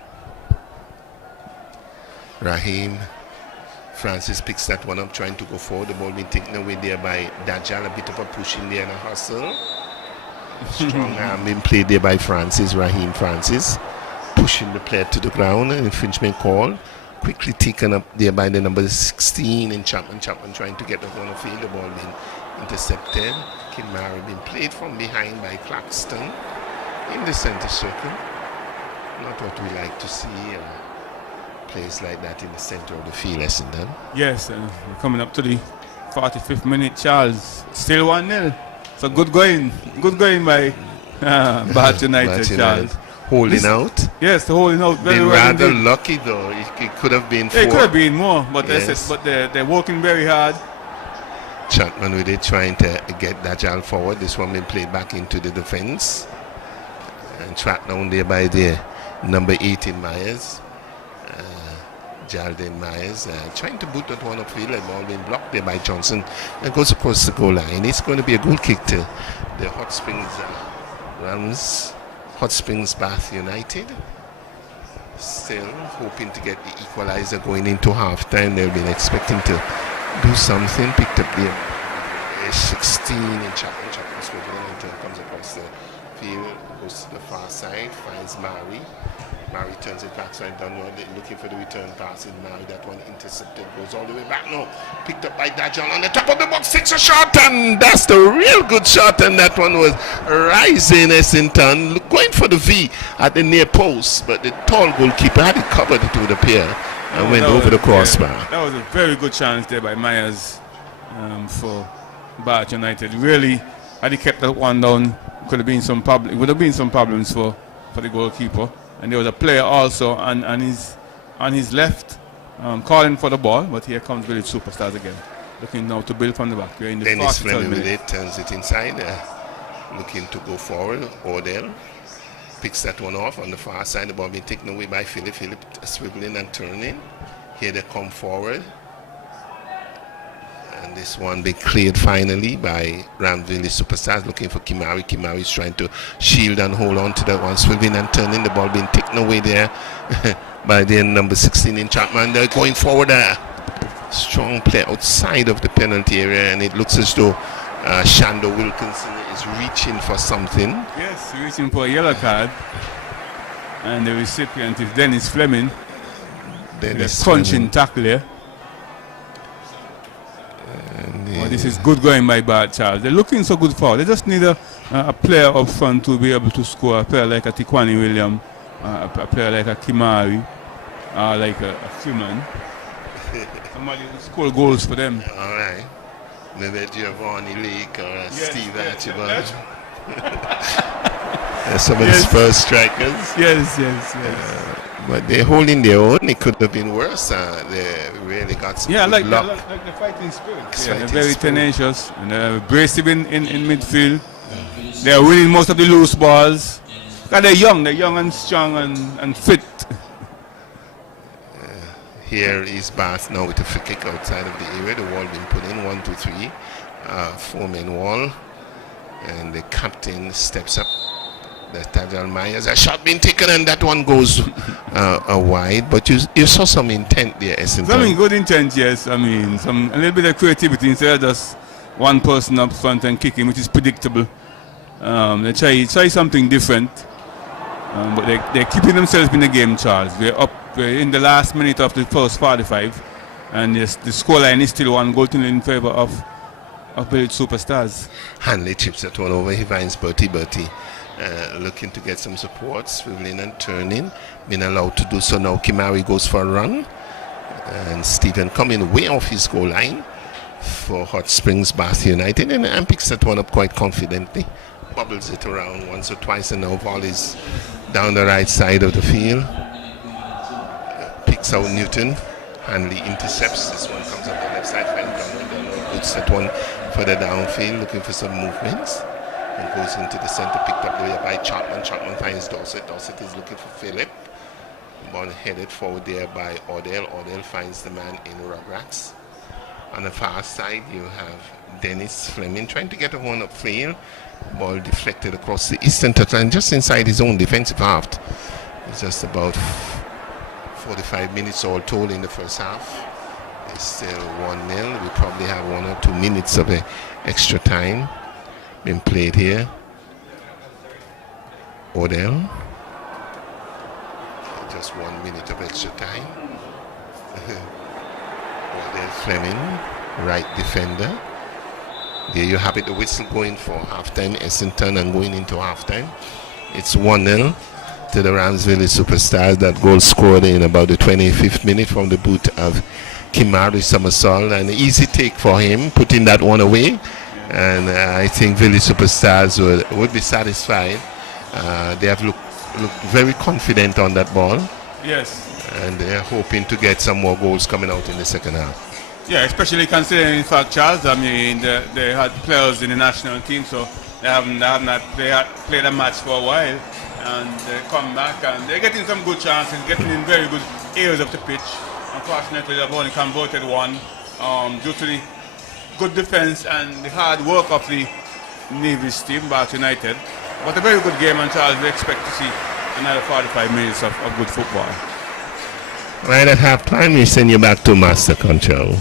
Raheem Francis picks that one up, trying to go forward. The ball being taken away there by Dajjal. A bit of a push in there and a hustle. Strong arm being played there by Francis, Raheem Francis. Pushing the player to the ground, an infringement call. Quickly taken up there by the number 16 in Chapman. Chapman trying to get the one field. The ball being intercepted. Kimari being played from behind by Claxton in the center circle. Not what we like to see. Plays like that in the center of the field, Essendon. Yes, we're coming up to the 45th minute, Charles. Still 1-0. So good going by Bath United, Charles. Holding out. Yes, the holding out. Very well rather indeed. Lucky though. It could have been 4. It could have been more, but yes. They're working very hard. Chapman with it, trying to get Dajjal forward. This one being played back into the defense. And tracked down there by the number 18 Myers. Jaldin Myers trying to boot that one upfield. The ball being blocked there by Johnson and goes across the goal line. It's going to be a goal kick to the Hot Springs Bath United. Still hoping to get the equalizer going into half-time. They've been expecting to do something. Picked up the 16 in Chapman. Chapman's moving and comes across the field, goes to the far side, finds Mary. Murray turns it back, so Dunn looking for the return pass in Murray. That one intercepted, goes all the way back. No, picked up by Dajon on the top of the box, takes a shot, and that's the real good shot. And that one was rising Essington, going for the V at the near post, but the tall goalkeeper had it covered, it would appear, and went over the crossbar. That was a very good chance there by Myers for Bath United. Really, had he kept that one down, would have been some problems for the goalkeeper. And there was a player also on his left calling for the ball, but here comes Village Superstars again, looking now to build from the back. We're in the Dennis Fleming with it, turns it inside, looking to go forward. Odell picks that one off on the far side. The ball being taken away by Philip. Philip swiveling and turning. Here they come forward. And this one being cleared finally by Rams Village Superstars, looking for Kimari. Kimari is trying to shield and hold on to that one, swiveling and turning. The ball being taken away there by the number 16 in Chapman. They're going forward there. Strong play outside of the penalty area, and it looks as though Shando Wilkinson is reaching for something. Yes, reaching for a yellow card. And the recipient is Dennis Fleming. Dennis crunching tackle here. Oh, this is good going by Bart Charles. They're looking so good forward. They just need a player up front to be able to score. A player like a Tikwani William, a player like a Kimari, like a Freeman. Somebody who score goals for them. All right. Maybe a Giovanni Lake or a Steve Archibald. Some of his first strikers. Yes. But they're holding their own. It could have been worse. They really got some like luck. Like the fighting spirit. They're very tenacious and abrasive in midfield. They're winning most of the loose balls. And they're young and strong and fit. Here is Bath now with a free kick outside of the area. The wall being put in, 1, 2, 3. 4-man wall. And the captain steps up. That's Tajal Myers. A shot being taken, and that one goes wide. But you saw some intent there, Essington. Some good intent, yes. I mean, a little bit of creativity instead of just one person up front and kicking, which is predictable. They try something different, but they're keeping themselves in the game, Charles. We're in the last minute of the first 45, and yes, the scoreline is still 1-goal in favor of Village Superstars. Hanley chips that one over. He finds Bertie. Looking to get some support, swiveling and turning, being allowed to do so now. Kimari goes for a run, and Stephen coming way off his goal line for Hot Springs Bath United, and picks that one up quite confidently, bobbles it around once or twice, and now volleys down the right side of the field. Picks out Newton. Hanley intercepts. This one comes up the left side. Puts that one further downfield, looking for some movements. And goes into the center, picked up there by Chapman. Chapman finds Dorset. Dorset is looking for Philip. Ball headed forward there by Odell. Odell finds the man in Rugrats. On the far side, you have Dennis Fleming trying to get a one upfield. Ball deflected across the eastern touchline, just inside his own defensive half. It's just about 45 minutes all told in the first half. It's still 1-0. We probably have 1 or 2 minutes of extra time been played here. Odell. Just 1 minute of extra time. Odell Fleming, right defender. There you have it, the whistle going for halftime. Essington and going into halftime. It's 1-0 to the Rams Village Superstars. That goal scored in about the 25th minute from the boot of Kimari Somersault. An easy take for him, putting that one away. And I think Village Superstars would be satisfied. They have looked very confident on that ball. Yes. And they're hoping to get some more goals coming out in the second half. Yeah, especially considering, in fact, Charles, I mean, they had players in the national team, so they have not played a match for a while. And they come back and they're getting some good chances, getting in very good areas of the pitch. Unfortunately, they've only converted one due to the good defense and the hard work of the Navy's team, Bath United. But a very good game, and Charles, we expect to see another 45 minutes of good football. Right at halftime, we send you back to Master Control.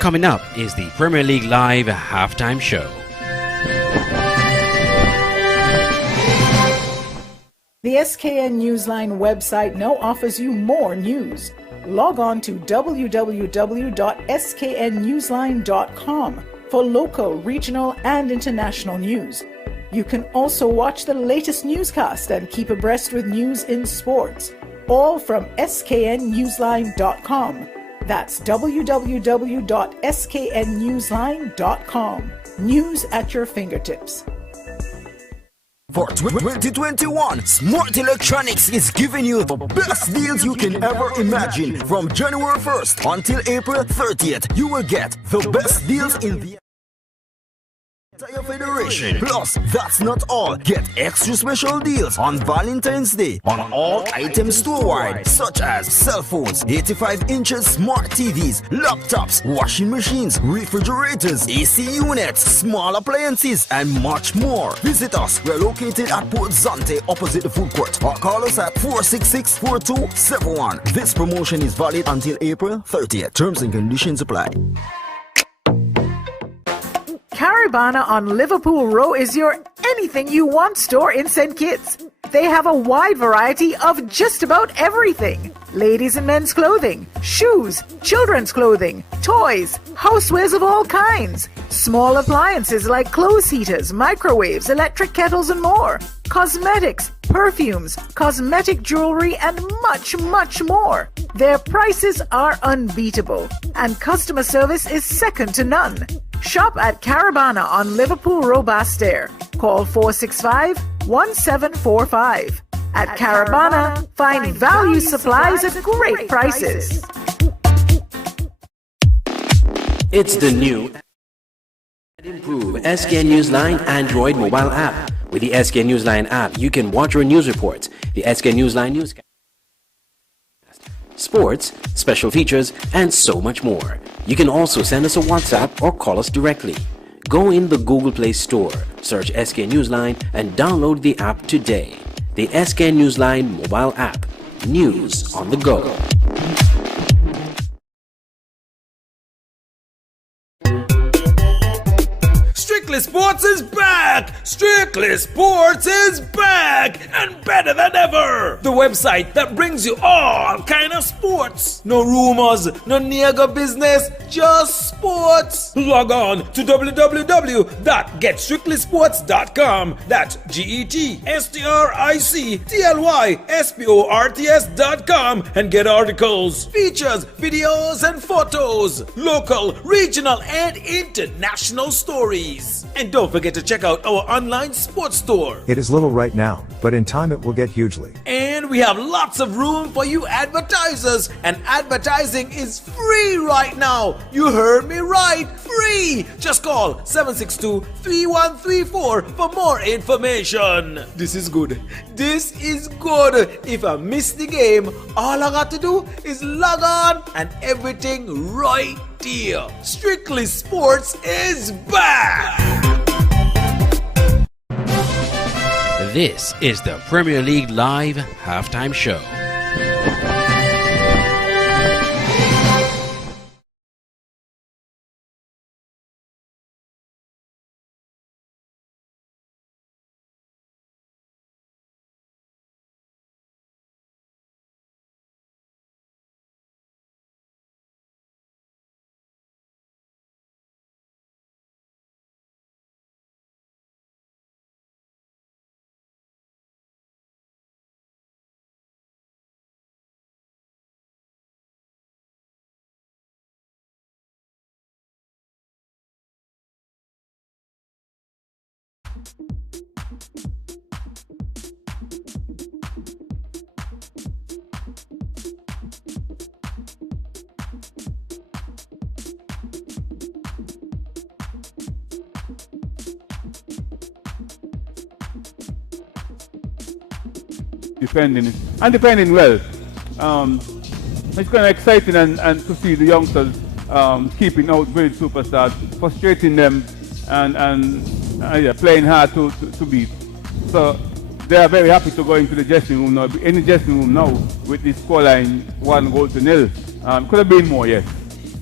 Coming up is the Premier League Live halftime show. The SKN Newsline website now offers you more news. Log on to www.sknnewsline.com for local, regional, and international news. You can also watch the latest newscast and keep abreast with news in sports, all from sknnewsline.com. That's www.sknnewsline.com. News at your fingertips. For 2021, Smart Electronics is giving you the best deals you can ever imagine. From January 1st until April 30th, you will get the best deals in the entire Federation. Plus, that's not all. Get extra special deals on Valentine's Day on all items store-wide, such as cell phones, 85 inches smart TVs, laptops, washing machines, refrigerators, AC units, small appliances, and much more. Visit us. We're located at Port Zante, opposite the food court, or call us at 466-4271. This promotion is valid until April 30th. Terms and conditions apply. Caribana on Liverpool Row is your anything you want store in St. Kitts. They have a wide variety of just about everything. Ladies and men's clothing, shoes, children's clothing, toys, housewares of all kinds, small appliances like clothes heaters, microwaves, electric kettles, and more, cosmetics, perfumes, cosmetic jewelry, and much, much more. Their prices are unbeatable, and customer service is second to none. Shop at Caribana on Liverpool Row, Bastair. Call 465-1745. At Caribana, find value supplies at great prices. It's the new and improved SKN Newsline Android mobile app. With the SKN Newsline app, you can watch your news reports, the SKN Newsline newscast, sports, special features, and so much more. You can also send us a WhatsApp or call us directly. Go in the Google Play Store, search SKN Newsline, and download the app today. The SKN Newsline mobile app. News on the go. Strictly Sports is back! Strictly Sports is back! And better than ever! The website that brings you all kind of sports. No rumors, no nigger business, just sports. Log on to www.getstrictlysports.com. That's GETSTRICTLYSPORTS.com and get articles, features, videos, and photos. Local, regional, and international stories. And don't forget to check out our online sports store. It is little right now, but in time it will get hugely. And we have lots of room for you advertisers. And advertising is free right now. You heard me right. Free. Just call 762-3134 for more information. This is good. This is good. If I miss the game, all I got to do is log on and everything right there. Strictly Sports is back. This is the Premier League Live halftime show. Defending well. It's kind of exciting and to see the youngsters keeping out great superstars, frustrating them and playing hard to beat. So they are very happy to go into the dressing room now. In the dressing room now with this scoreline 1-0. Could have been more, yes.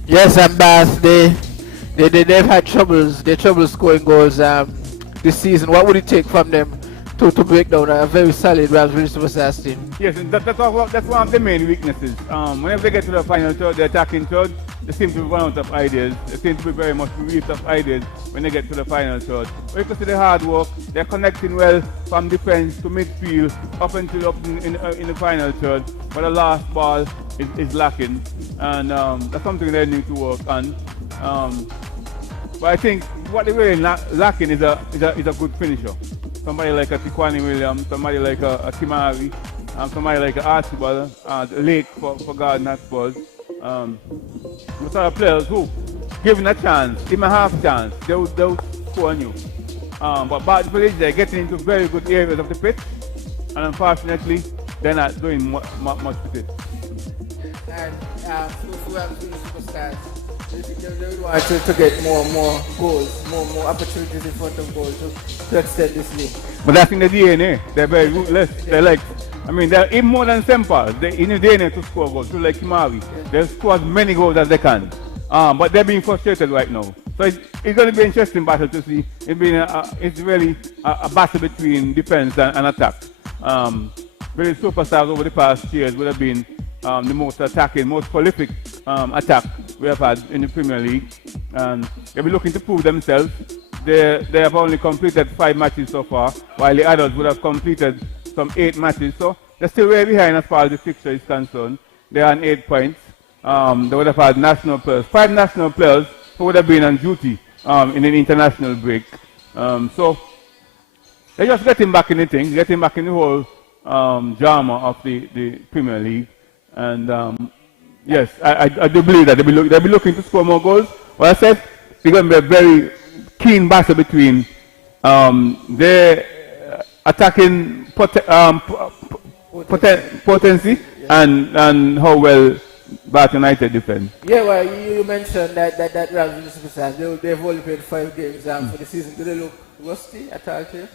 Yes, and Bass, they've had troubles. They're trouble scoring goals this season. What would it take from them to break down a very solid Ramsville Superstars team. Yes, and that's one of the main weaknesses. Whenever they get to the final third, the attacking third, they seem to run out of ideas. They seem to be very much bereft of ideas when they get to the final third. But you can see the hard work. They're connecting well from defense to midfield up until in the final third. But the last ball is lacking, and that's something they need to work on. But I think what they're really lacking is a good finisher. Somebody like a Tiquani Williams, somebody like a Kimari, somebody like a Archibald Lake for Garden Hotspurs. Those are players who, given a chance, even a half chance, they'll score on you. But Barton Village, they're getting into very good areas of the pitch, and unfortunately, they're not doing much with it. And for Ramsville Superstars, they want to get more goals, more opportunities in front of goals to extend this league. But that's in the DNA. They're very ruthless. They're like, they're even more than Semper. They're in the DNA to score goals. So like Kimari, they'll score as many goals as they can. But they're being frustrated right now. So it's going to be an interesting battle to see. It's really a battle between defense and attack. Really Superstars over the past years would have been the most attacking, most prolific attack we have had in the Premier League. And they'll be looking to prove themselves. They have only completed 5 matches so far, while the others would have completed some 8 matches. So they're still way behind as far as the fixture is concerned. They're on 8 points. They would have had national players, 5 national players who would have been on duty in an international break. So they're just getting back in the thing, getting back in the whole drama of the Premier League. And yes, I do believe that they'll be looking to score more goals. Well, I said it's going to be a very keen battle between their attacking potency and how well Bath United defend. Yeah, well, you mentioned that Ramsville Superstars, they've only played 5 games for the season. Do they look rusty at all to you?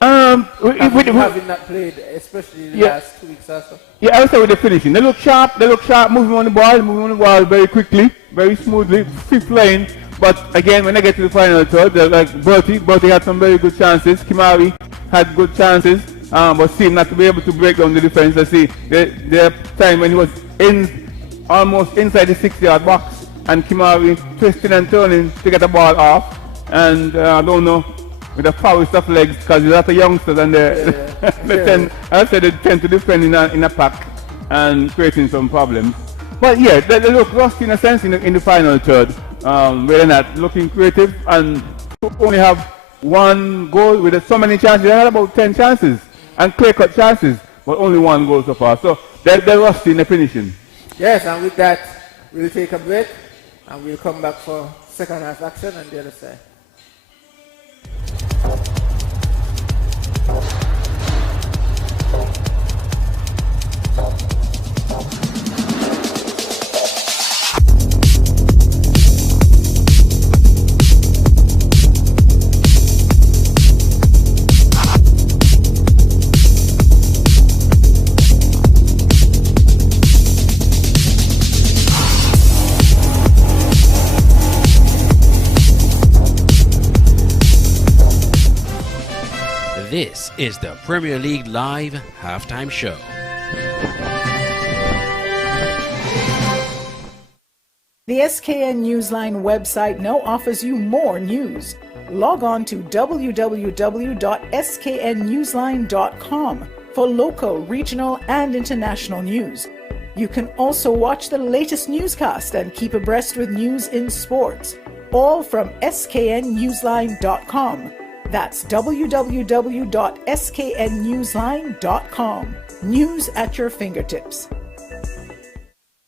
Having not played, especially the last 2 weeks or so. Yeah, I would say with the finishing. They look sharp, moving on the ball very quickly, very smoothly, fifth lane. But again, when they get to the final third, they're like Bertie had some very good chances. Kimari had good chances, but seemed not to be able to break down the defense. I see there time when he was almost inside the 6-yard box, and Kimari twisting and turning to get the ball off. And I don't know, with the foulest of legs, because there's a lot of youngsters and they tend to defend in a pack and creating some problems. But yeah, they look rusty in a sense in the final third, where they're not looking creative and only have 1 goal with so many chances. They had about 10 chances and clear-cut chances, but only 1 goal so far. So they're rusty in the finishing. Yes, and with that, we'll take a break and we'll come back for second half action on the other side. This is the Premier League Live Halftime Show. The SKN Newsline website now offers you more news. Log on to www.sknnewsline.com for local, regional, and international news. You can also watch the latest newscast and keep abreast with news in sports, all from sknnewsline.com. That's www.sknnewsline.com. News at your fingertips.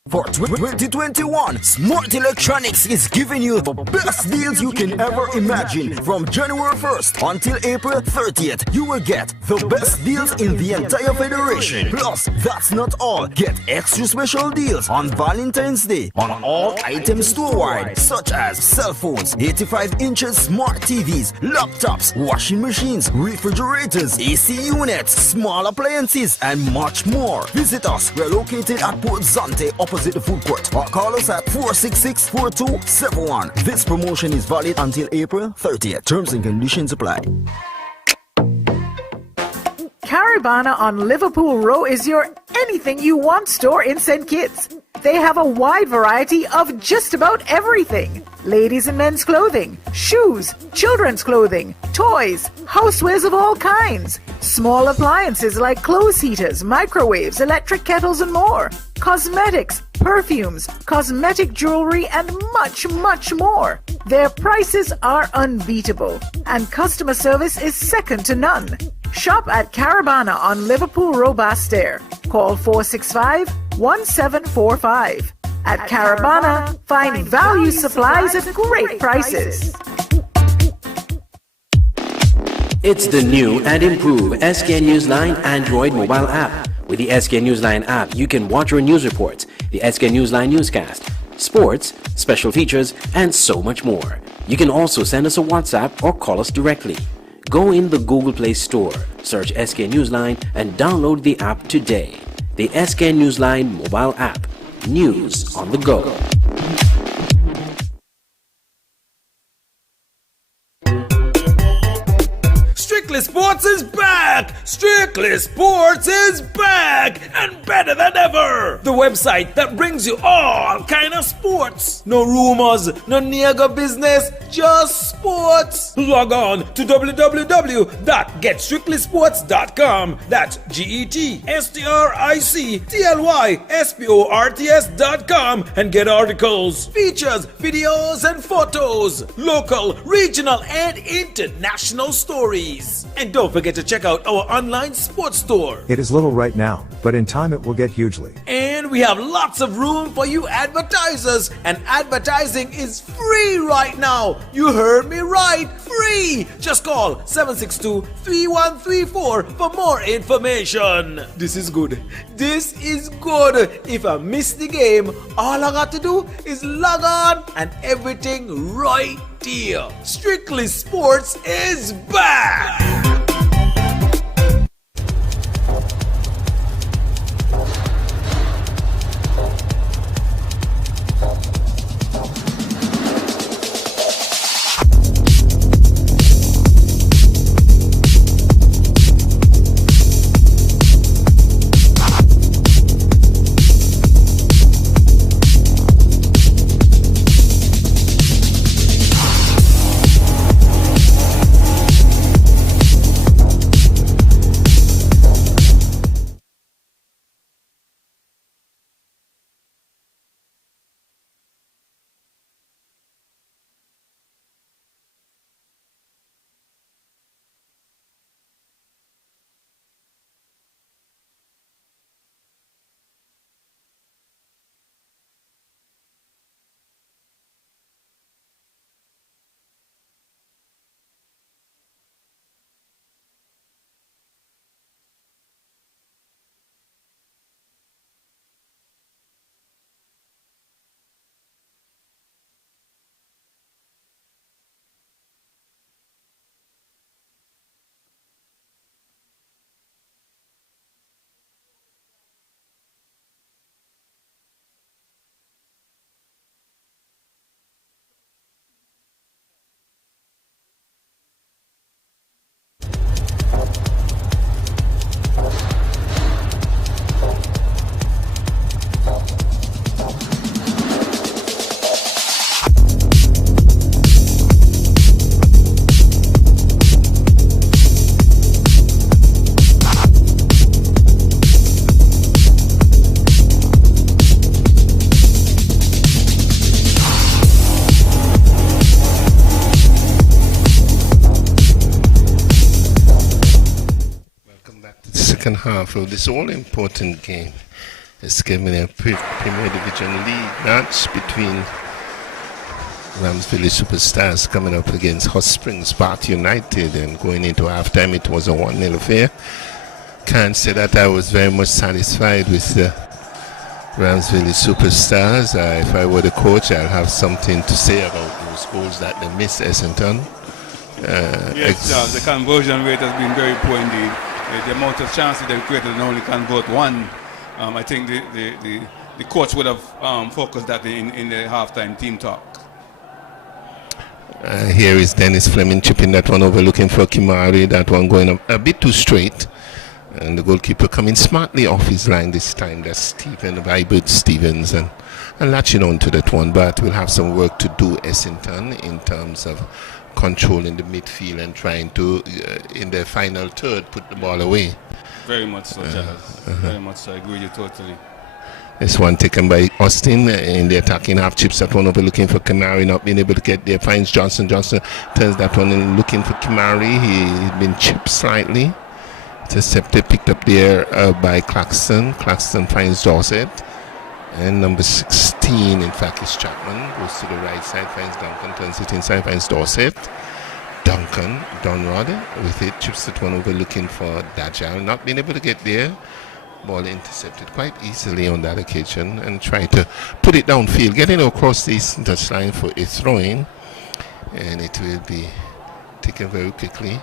For 2021, Smart Electronics is giving you the best deals you can ever imagine. From January 1st until April 30th, you will get the best deals in the entire federation. Plus, that's not all. Get extra special deals on Valentine's Day on all items store-wide, such as cell phones, 85 inches smart TVs, laptops, washing machines, refrigerators, AC units, small appliances, and much more. Visit us. We're located at Port Zante, opposite the food court, or call us at 466-4271. This promotion is valid until April 30th. Terms and conditions apply. Caribana on Liverpool Row is your anything you want store in St. Kitts. They have a wide variety of just about everything. Ladies and men's clothing, shoes, children's clothing, toys, housewares of all kinds, small appliances like clothes heaters, microwaves, electric kettles and more, cosmetics, perfumes, cosmetic jewelry and much, much more. Their prices are unbeatable and customer service is second to none. Shop at Caribana on Liverpool Row Bastair. Call 465-1745. At Caribana, find value supplies at great prices. It's the new and improved SK Newsline Android mobile app. With the SK Newsline app, you can watch your news reports, the SK Newsline newscast, sports, special features, and so much more. You can also send us a WhatsApp or call us directly. Go in the Google Play Store, search SK Newsline, and download the app today. The SK Newsline mobile app. News on the go. Strictly Sports is back! Strictly Sports is back! And better than ever! The website that brings you all kind of sports. No rumors, no nigga business, just sports. Log on to www.getstrictlysports.com. That's GETSTRICTLYSPORTS.com and get articles, features, videos, and photos. Local, regional, and international stories. And don't forget to check out our online sports store. It is little right now, but in time it will get hugely. And we have lots of room for you advertisers. And advertising is free right now. You heard me right. Free. Just call 762-3134 for more information. This is good. This is good. If I miss the game, all I got to do is log on and everything right there. Strictly Sports is back. Half of this all-important game is given a Premier Division League match between Ramsville Superstars coming up against Hot Springs Bath United, and going into halftime it was a 1-0 affair. Can't say that I was very much satisfied with the Ramsville Superstars. If I were the coach, I'll have something to say about those goals that they missed, Essendon. Yes, the conversion rate has been very poor indeed. The amount of chances they created and only convert one. I think the coach would have focused that in the halftime team talk. Here is Dennis Fleming chipping that one over, looking for Kimari. That one going a bit too straight. And the goalkeeper coming smartly off his line this time. That's Stephen Vibert Stevens, and latching on to that one. But we'll have some work to do, Essington, in terms of controlling the midfield and trying to, in the final third, put the ball away. Very much so, Charles. Very much so. I agree with you totally. This one taken by Austin in the attacking half. Chips that one over, looking for Kamari, not being able to get there. Finds Johnson. Johnson turns that one in, looking for Kamari. He's been chipped slightly. Intercepted, picked up there by Claxton. Claxton finds Dorset. And number 16, in fact, is Chapman. Goes to the right side, finds Duncan, turns it inside, finds Dorset. Duncan, Donrod with it, chips that one over, looking for Dajal. Not being able to get there. Ball intercepted quite easily on that occasion, and trying to put it downfield, getting across the eastern touchline for a throw-in. And it will be taken very quickly.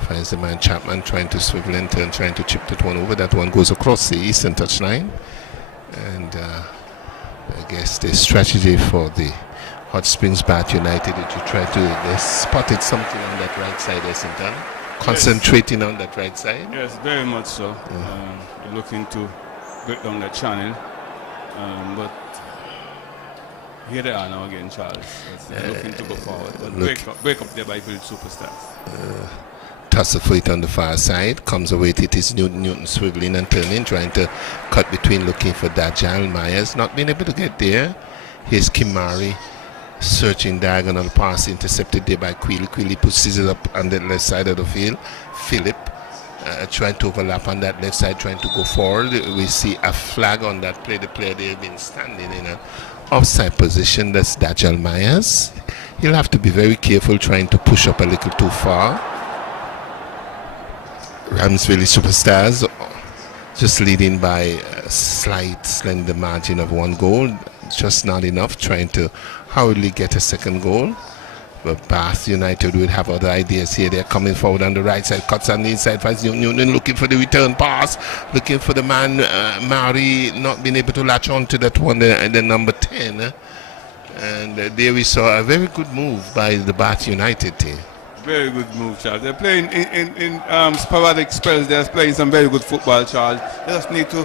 Finds the man Chapman trying to swivel and turn, trying to chip that one over. That one goes across the eastern touchline. And I guess the strategy for the Hot Springs Bath United is to try to, they spotted something on that right side, Essington. Concentrating on that right side. Yes, very much so. Looking to break down the channel. But here they are now again, Charles. They're looking to go forward. But break up there by Village Superstars. Tussle for it on the far side, comes away with it is Newton swiveling and turning, trying to cut between, looking for Dajal Myers, not being able to get there. Here's Kimari searching diagonal pass, intercepted there by Queely. Queely puts scissors up on the left side of the field. Philip trying to overlap on that left side, trying to go forward. We see a flag on that play. The player there been standing in an offside position. That's Dajal Myers. He'll have to be very careful trying to push up a little too far. Ramsville Superstars just leading by a slight slender margin of 1 goal, just not enough, trying to hurriedly get a second goal. But Bath United will have other ideas here. They're coming forward on the right side, cuts on the inside, finds Newton looking for the return pass, looking for the man Mari, not being able to latch on to that one, the number 10. And there we saw a very good move by the Bath United team. Very good move, Charles. They're playing in sporadic spells. They're playing some very good football, Charles. They just need to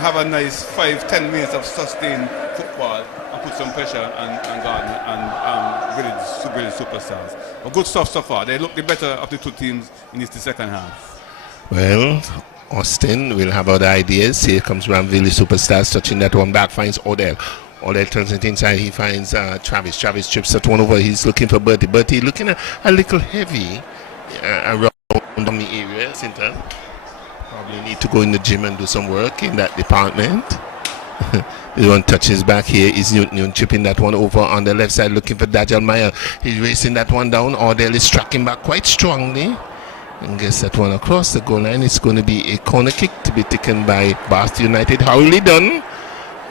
have a nice 5-10 minutes of sustained football and put some pressure on Garden and Village Superstars. But good stuff so far. They look the better of the two teams in this the second half. Well, Austin will have other ideas. Here comes Village Superstars, touching that one back, finds Odell. Odell turns it inside, he finds Travis. Travis chips that one over, he's looking for Bertie. Bertie looking a little heavy around the area. Probably need to go in the gym and do some work in that department. This one touches back. Here is Newton chipping that one over on the left side, looking for Dajal Meyer. He's racing that one down. Odell is tracking back quite strongly. And gets that one across the goal line. It's going to be a corner kick to be taken by Bath United. Howly done.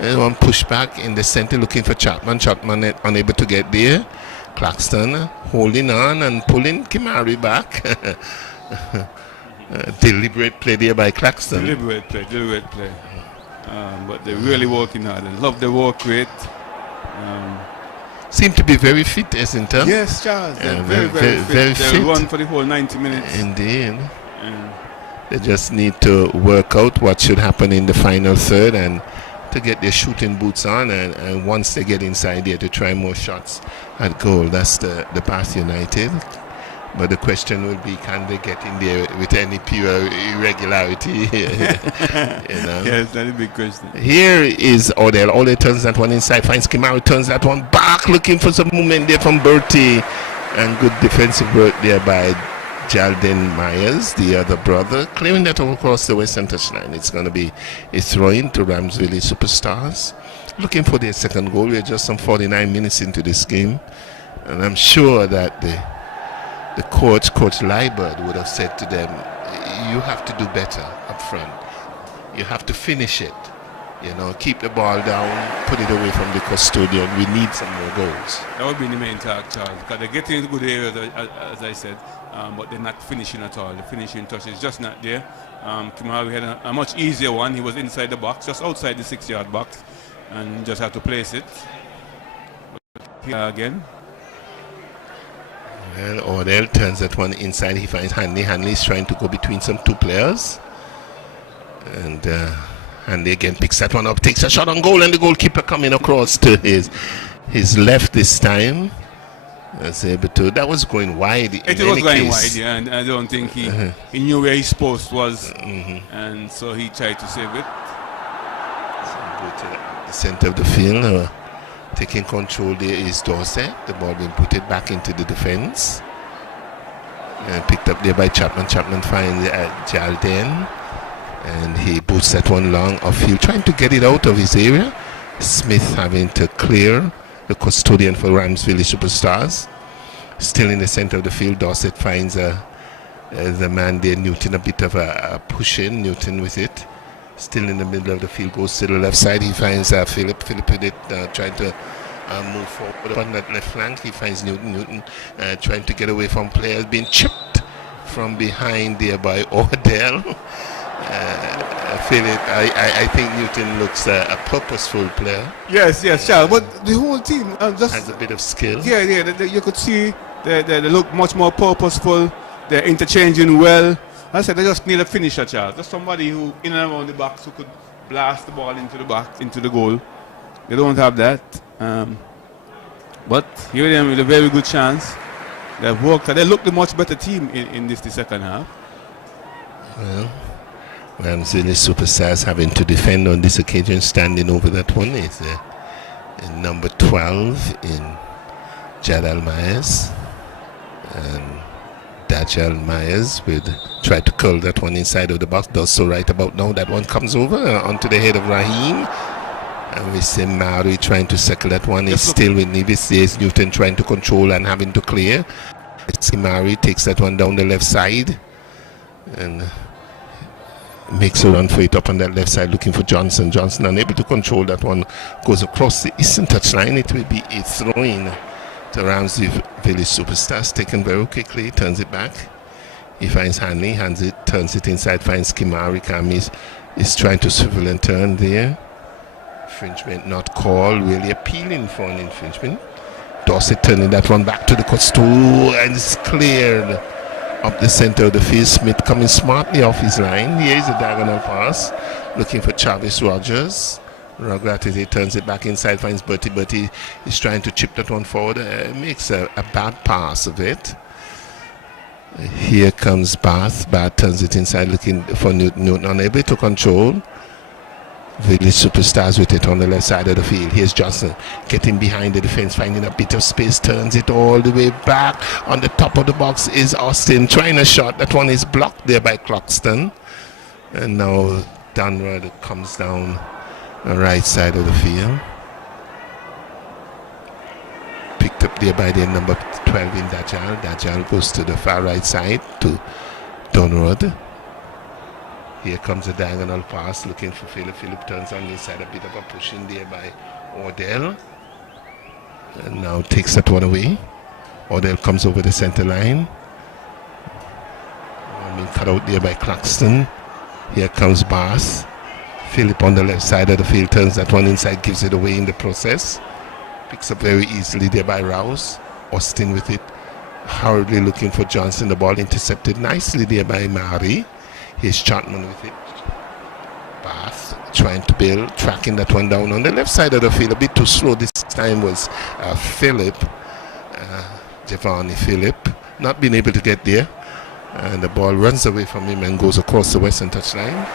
And one push back in the center, looking for Chapman. Chapman unable to get there. Claxton holding on and pulling Kimari back. Deliberate play there by Claxton. Deliberate play. But they're really working hard. They love the work rate. Seem to be very fit, isn't it? Yes, Charles. They're very fit. They'll run for the whole 90 minutes. Indeed. They just need to work out what should happen in the final third and to get their shooting boots on, and once they get inside there to try more shots at goal. That's the Bath United. But the question will be, can they get in there with any pure irregularity? Yes, that's a big question. Here is Odell. Odell turns that one inside, finds Kimari, turns that one back, looking for some movement there from Bertie. And good defensive work there by Jalden Myers, the other brother, clearing that over across the western touchline. It's going to be a throw-in to Ramsville Superstars. Looking for their second goal. We're just some 49 minutes into this game. And I'm sure that the Coach Liebert, would have said to them, you have to do better up front. You have to finish it. Keep the ball down, put it away from the custodian. We need some more goals. That would be the main task, Charles, because they're getting into good areas, as I said, but they're not finishing at all. The finishing touch is just not there. Kimari had a much easier one. He was inside the box, just outside the 6-yard box, and just had to place it. But here again. Well, Odell turns that one inside. He finds Hanley. Hanley is trying to go between some two players. And Hanley again picks that one up, takes a shot on goal, and the goalkeeper coming across to his left this time. Was able to. That was going wide. It was going wide, yeah, and I don't think he knew where his post was, and so he tried to save it. So go to the center of the field. Taking control there is Dorset. The ball being put it back into the defense. And picked up there by Chapman. Chapman finds Jalden. And he boots that one long off field, trying to get it out of his area. Smith having to clear, the custodian for Ramsville Superstars. Still in the center of the field, Dorset finds the man there, Newton, a bit of a push in. Newton with it. Still in the middle of the field, goes to the left side. He finds Philip. Philip with it, trying to move forward on that left flank. He finds Newton. Newton trying to get away from players, being chipped from behind there by Odell. Philip, I think Newton looks a purposeful player. Yes, Charles. But the whole team just has a bit of skill. Yeah. You could see they look much more purposeful. They're interchanging well. I said they just need a finisher, Charles. Just somebody who in and around the box who could blast the ball into the box, into the goal. They don't have that. But here they are with a very good chance. They've worked. They look the much better team in the second half. Well, Ramsville Superstars having to defend on this occasion. Standing over that one is number 12 in Jadal Myers. And Dajal Myers will try to curl that one inside of the box. Does so right about now. That one comes over onto the head of Raheem. And we see Mari trying to circle that one. He's still with Nevis. There's Newton trying to control and having to clear. Mari takes that one down the left side. And makes a run for it up on that left side, looking for Johnson. Johnson unable to control that one. Goes across the eastern touchline. It will be a throw-in to Ramsey Village Superstars. Taken very quickly, turns it back. He finds Hanley, hands it, turns it inside, finds Kimari. Kami is trying to swivel and turn there. Infringement not called, really appealing for an infringement. Dorset turning that one back to the Costo, and it's cleared up the center of the field. Smith coming smartly off his line. Here is a diagonal pass, looking for Travis Rogers. Rogratity turns it back inside, finds Bertie. Bertie is trying to chip that one forward. Makes a bad pass of it. Here comes Bath. Bath turns it inside, looking for Newton. Newton unable to control. Village Superstars with it on the left side of the field. Here's Johnson getting behind the defense, finding a bit of space, turns it all the way back. On the top of the box is Austin trying a shot. That one is blocked there by Cloxton. And now Dunrod comes down the right side of the field. Picked up there by the number 12 in Dajal. Dajal goes to the far right side to Dunrod. Here comes a diagonal pass, looking for Philip. Philip turns on the inside, a bit of a push in there by Odell. And now takes that one away. Odell comes over the center line. Being cut out there by Claxton. Here comes Bass. Philip on the left side of the field turns that one inside, gives it away in the process. Picks up very easily there by Rouse. Austin with it, hurriedly looking for Johnson. The ball intercepted nicely there by Mari. Here's Chapman with it. Bath trying to build, tracking that one down on the left side of the field. A bit too slow this time was Philip, Giovanni Philip, not being able to get there. And the ball runs away from him and goes across the western touchline.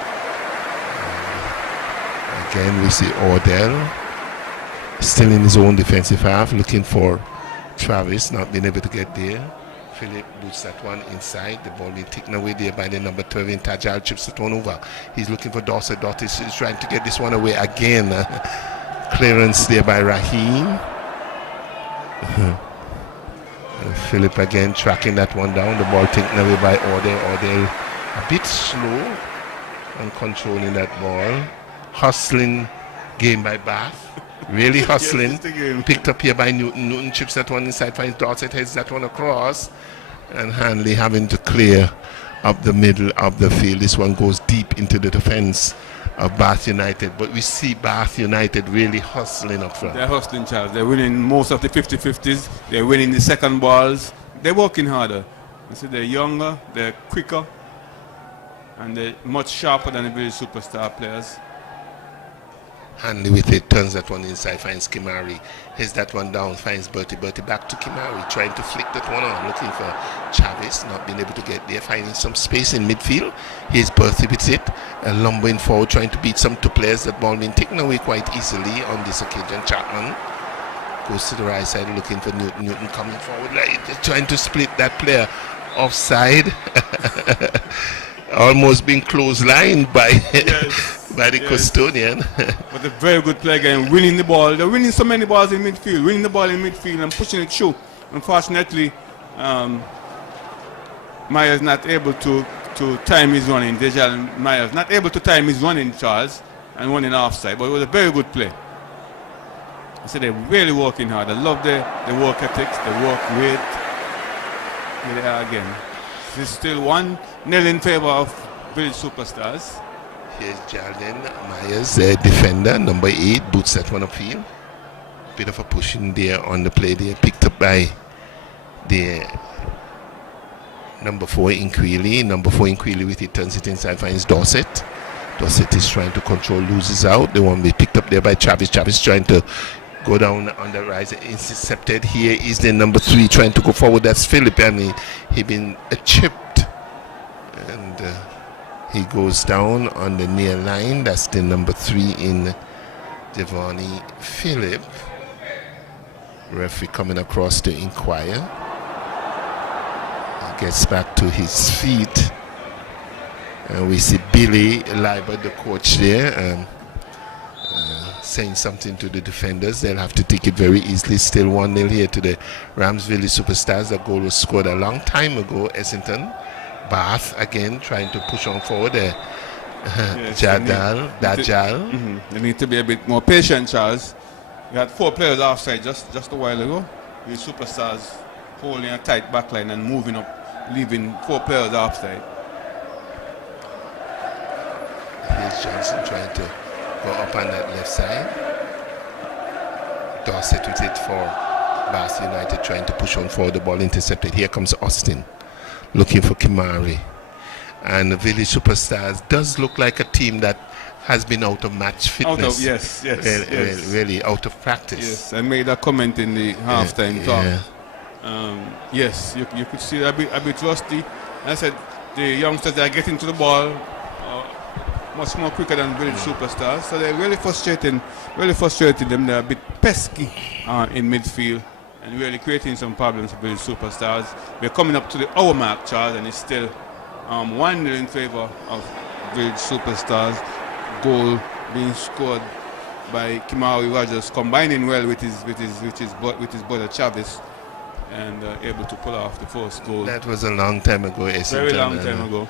Again, we see Odell still in his own defensive half, looking for Travis, not being able to get there. Philip boots that one inside. The ball being taken away there by the number 12 in Tajal. Chips that one over. He's looking for Dorset. Dorset is trying to get this one away again. Clearance there by Raheem. Philip again tracking that one down. The ball taken away by Odell. Odell a bit slow and controlling that ball. Hustling game by Bath. Really hustling. Picked up here by Newton. Newton chips that one inside, finds Dorset, heads that one across. And Hanley having to clear up the middle of the field. This one goes deep into the defense of Bath United. But we see Bath United really hustling up front. They're hustling, Charles. They're winning most of the 50-50s. They're winning the second balls. they're working harder. You see, they're younger, they're quicker, and they're much sharper than the Village Superstar players. Hanley with it, turns that one inside, finds Kimari. Here's that one down, finds Bertie. Bertie back to Kimari, trying to flick that one on, looking for Chavez, not being able to get there, finding some space in midfield. Here's Bertie with it, lumbering forward, trying to beat some two players. That ball being taken away quite easily on this occasion. Chapman goes to the right side, looking for Newton. Newton coming forward, like trying to split that player offside. Almost being clotheslined by by the custodian. But a very good play again, winning the ball. They're winning so many balls in midfield, winning the ball in midfield and pushing it through. Unfortunately, Myers not able to time his running. Dejal Myers not able to time his running, Charles, and running offside. But it was a very good play. I said they're really working hard. I love the work ethics, the work rate. Here they are again. This is still 1-0 in favor of Village Superstars. Here's Jalen Myers, defender, number 8, boots that one upfield. Bit of a push in there on the play there, picked up by the number 4 Inquili. Number 4 Inquili with it, turns it inside, finds Dorset. Dorset is trying to control, loses out. The one be picked up there by Travis. Travis trying to go down on the rise, intercepted. Here is the number 3 trying to go forward. That's Philip, and he been chipped, and he goes down on the near line. That's the number 3 in Devani Philip. Referee coming across to inquire. He gets back to his feet, and we see Billy Liber, the coach there, saying something to the defenders. They'll have to take it very easily. Still 1-0 here to the Rams Village Superstars. The goal was scored a long time ago. Essington. Bath again trying to push on forward there. Dajal. They need to be a bit more patient, Charles. We had 4 players offside just a while ago. The Superstars holding a tight backline and moving up, leaving 4 players offside. Here's Johnson trying to go up on that left side. Dorset with it for Bath United, trying to push on forward. The ball intercepted. Here comes Austin, looking for Kimari. And the Village Superstars does look like a team that has been out of match fitness. Really out of practice. Yes, I made a comment in the halftime talk. Yes, you could see a bit rusty. I said the youngsters are getting to the ball much more quicker than Village Superstars, so they're really frustrating them. They're a bit pesky in midfield and really creating some problems for Village Superstars. We're coming up to the hour mark, Charles, and it's still 1-0 in favor of Village Superstars. Goal being scored by Kimari Rogers, combining well with his brother Chavez, and able to pull off the first goal. That was a long time ago, Very long time ago.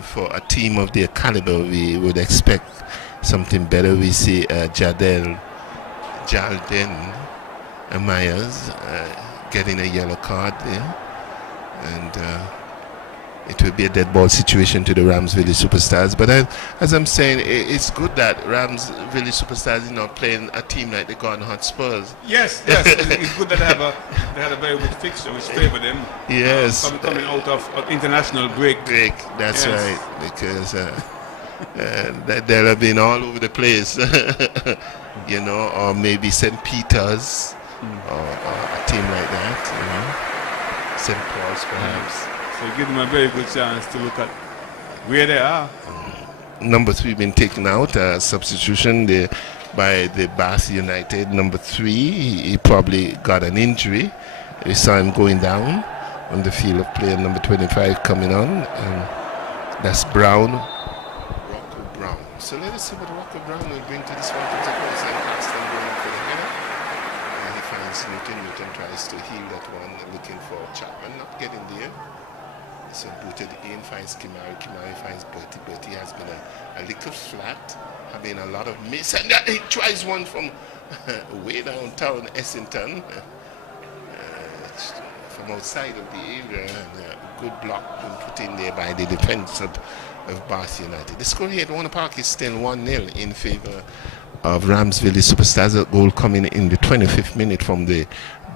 For a team of their caliber, we would expect something better. We see Jalden Myers getting a yellow card there, and it will be a dead ball situation to the Rams Village Superstars. But as I'm saying, it's good that Rams Village Superstars is not playing a team like the Gordon Hotspurs. Yes, it's good that they had a very good fixture which favoured them. Yes, coming out of international break. That's right, because they'll have been all over the place, or maybe St. Peter's or a team like that, St. Paul's perhaps. So give them a very good chance to look at where they are. Number 3 been taken out, substitution by the Bath United. Number 3, he probably got an injury. We saw him going down on the field of play. Number 25 coming on, and that's Brown. Rocco Brown. So let us see what Rocco Brown will bring to this one. Comes across and pass them going for the header. And he finds Newton. Newton tries to heal that one, looking for Chapman, not getting there. So booted in, finds Kimari. Kimari finds Bertie. Bertie has been a little flat, having a lot of miss, and he tries one from way downtown Essington, from outside of the area, and a good block been put in there by the defense of Bath United. The score here at Warner Park is still 1-0 in favor of Rams Village Superstars. A goal coming in the 25th minute from the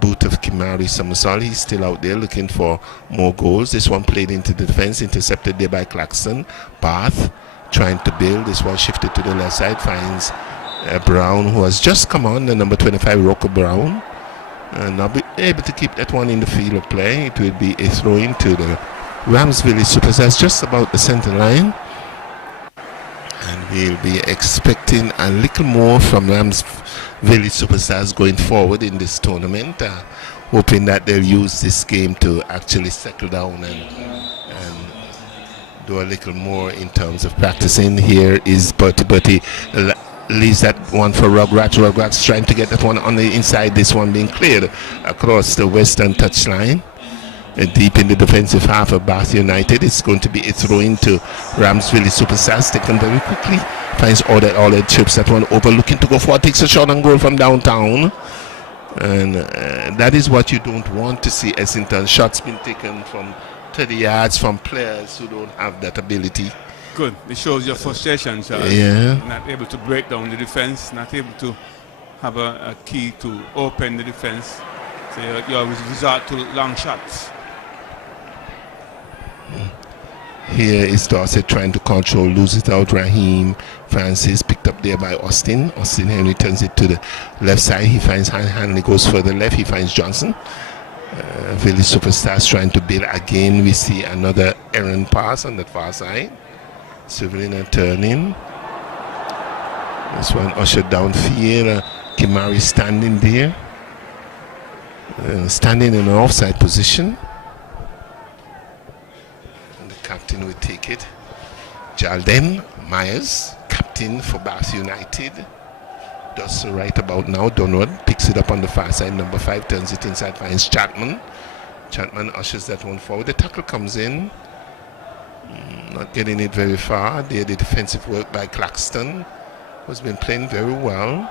boot of Kimari Summersall. He's still out there looking for more goals. This one played into the defense, intercepted there by Claxton. Bath trying to build. This one shifted to the left side, finds Brown, who has just come on, the number 25, Rocco Brown. And not be able to keep that one in the field of play. It will be a throw into the Ramsville Superstars, just about the center line. And we'll be expecting a little more from Ramsville Superstars going forward in this tournament, hoping that they'll use this game to actually settle down and do a little more in terms of practicing. Here is Bertie leaves that one for Rugrats. Rugrats trying to get that one on the inside. This one being cleared across the western touchline. Deep in the defensive half of Bath United. It's going to be a throw into Ramsville Superstars, taken very quickly. Finds all that chips that one over, looking to go forward, takes a shot on goal from downtown. And that is what you don't want to see, Essington. Shots been taken from 30 yards from players who don't have that ability. Good. It shows your frustration, Charles. Yeah. Not able to break down the defense, not able to have a key to open the defense. So you always resort to long shots. Here is Dorset trying to control, lose it out. Raheem Francis picked up there by Austin. Austin Henry turns it to the left side. He finds Hanley, goes further left. He finds Johnson. Village Superstars trying to build again. We see another errant pass on that far side. Swiveling and turning. This one ushered downfield. Kimari standing there. Standing in an offside position. And the captain will take it. Jalden Myers, captain for Bath United, does so right about now. Donald picks it up on the far side. Number 5 turns it inside, finds Chapman. Chapman ushers that one forward. The tackle comes in. Not getting it very far. There, the defensive work by Claxton, who's been playing very well.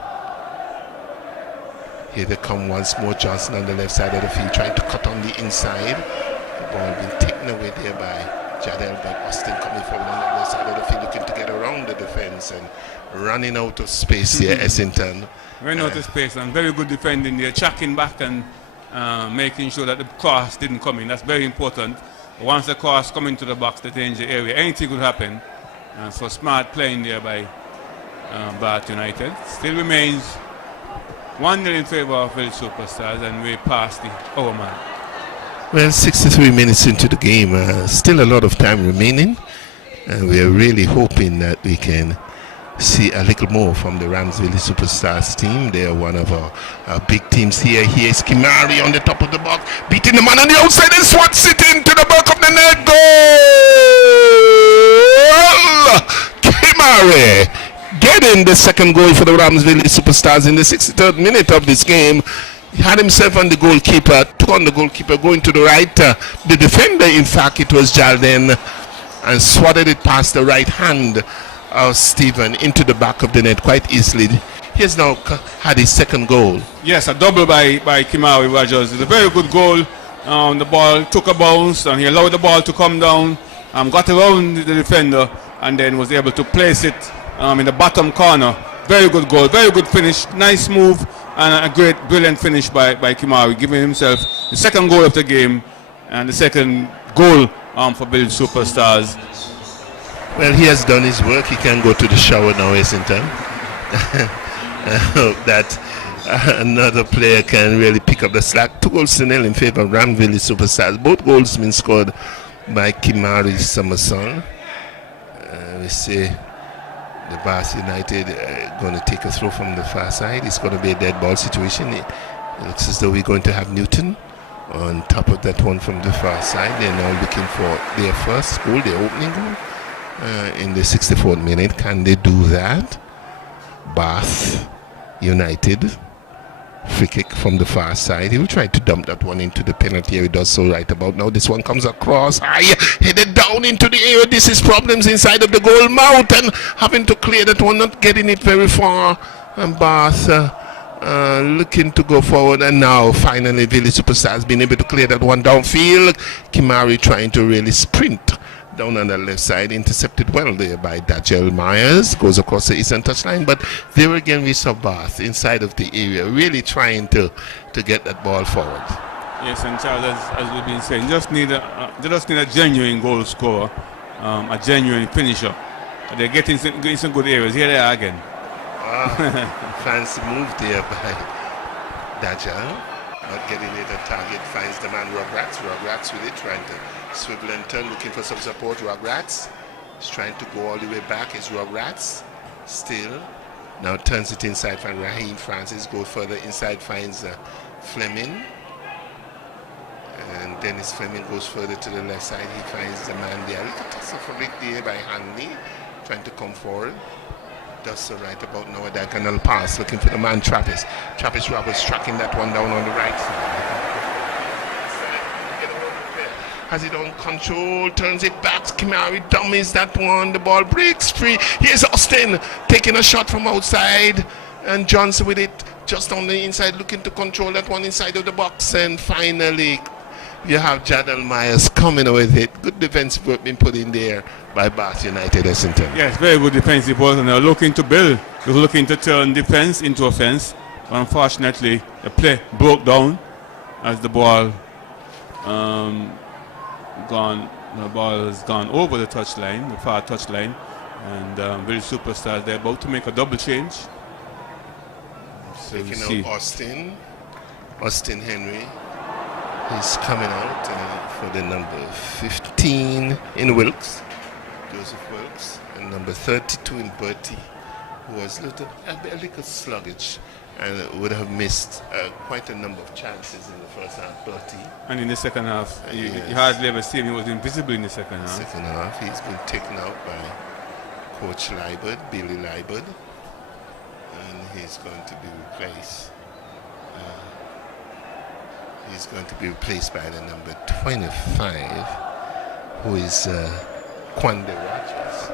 Here they come once more. Johnson on the left side of the field trying to cut on the inside. The ball being taken away there by Jadel, but Austin coming forward on the left side of the field looking to get around the defense and running out of space here, Essington. Running out of space and very good defending there, tracking back and making sure that the cross didn't come in. That's very important. Once the cross come into the box, the danger area, anything could happen. So smart playing there by Bath United. Still remains 1-0 in favor of Village Superstars, and we pass the hour mark. Well, 63 minutes into the game, still a lot of time remaining. And we are really hoping that we can see a little more from the Ramsville Superstars team. They are one of our big teams here. Here is Kimari on the top of the box, beating the man on the outside and swats it into the back of the net. Goal! Kimari getting the second goal for the Ramsville Superstars in the 63rd minute of this game. He had himself on the goalkeeper, took on the goalkeeper, going to the right. The defender, in fact, it was Jalden, and swatted it past the right hand of Stephen into the back of the net quite easily. He has now had his second goal. Yes, a double by Kimari Rogers. It's a very good goal. The ball took a bounce and he allowed the ball to come down, got around the defender, and then was able to place it in the bottom corner. Very good goal, very good finish, nice move, and a great, brilliant finish by Kimari, giving himself the second goal of the game and the second goal for Village Superstars. Well, he has done his work. He can go to the shower now, Essington. I hope that another player can really pick up the slack. 2-0 in favor of Ramsville Superstars. Both goals been scored by Kimari Summersall. We see the Bath United going to take a throw from the far side. It's going to be a dead ball situation. It looks as though we're going to have Newton on top of that one from the far side. They're now looking for their first goal, their opening goal. In the 64th minute. Can they do that? Bath United, free kick from the far side. He will try to dump that one into the penalty area. He does so right about now. This one comes across high, headed down into the area. This is problems inside of the goal mouth and having to clear that one, not getting it very far. And Bath looking to go forward, and now finally Village Superstars being able to clear that one downfield. Kimari trying to really sprint down on the left side, intercepted well there by Dajel Myers, goes across the eastern touchline, but there again we saw Bath inside of the area, really trying to get that ball forward. Yes, and Charles, as we've been saying, they just need a genuine goal scorer, a genuine finisher. They're getting some good areas. Here they are again. Fancy move there by Dajal. Not getting it at target. Finds the man Rugrats. Rugrats with it, trying to swivel and turn, looking for some support. Rugrats is trying to go all the way back. Is Rugrats still. Now turns it inside. Finds Raheem Francis. Goes further inside. Finds Fleming. And Dennis Fleming goes further to the left side. He finds the man there. Little toss of a there by Hanley. Trying to come forward. Does so right about now. A diagonal pass. Looking for the man Trappist. Trappist Roberts tracking that one down on the right side. Has it on control. Turns it back. Kimari dummies that one. The ball breaks free. Here's Austin taking a shot from outside. And Johnson with it just on the inside. Looking to control that one inside of the box. And finally, you have Jadal Myers coming with it. Good defensive work being put in there by Bath United, Essington. Yes, very good defensive work, and they're looking to build. They're looking to turn defense into offense. Unfortunately, the play broke down as the ball has gone over the touchline, the far touchline, and Village Superstars, they're about to make a double change. So taking out Austin Henry. He's coming out for the number 15 in Wilkes, Joseph Wilkes, and number 32 in Bertie, who was a little sluggish and would have missed quite a number of chances in the first half, Bertie. And in the second half, you hardly ever see him. He was invisible in the second half. Second half, he's been taken out by Coach Liebert, Billy Liebert, and he's going to be replaced. He's going to be replaced by the number 25, who is Kwande Rogers.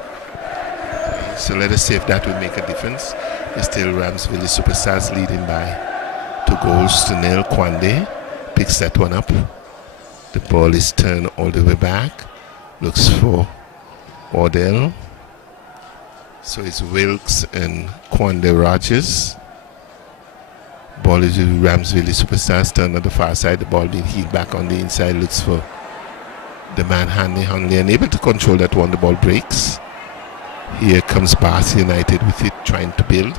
So let us see if that will make a difference. It's still Ramsville Superstars leading by 2-0. Kwande picks that one up. The ball is turned all the way back. Looks for Odell. So it's Wilkes and Kwande Rogers. Ball is with Ramsville Superstars, turned on the far side. The ball being heeled back on the inside. Looks for the man Hanley. Hanley unable to control that one. The ball breaks. Here comes Bath United with it, trying to build.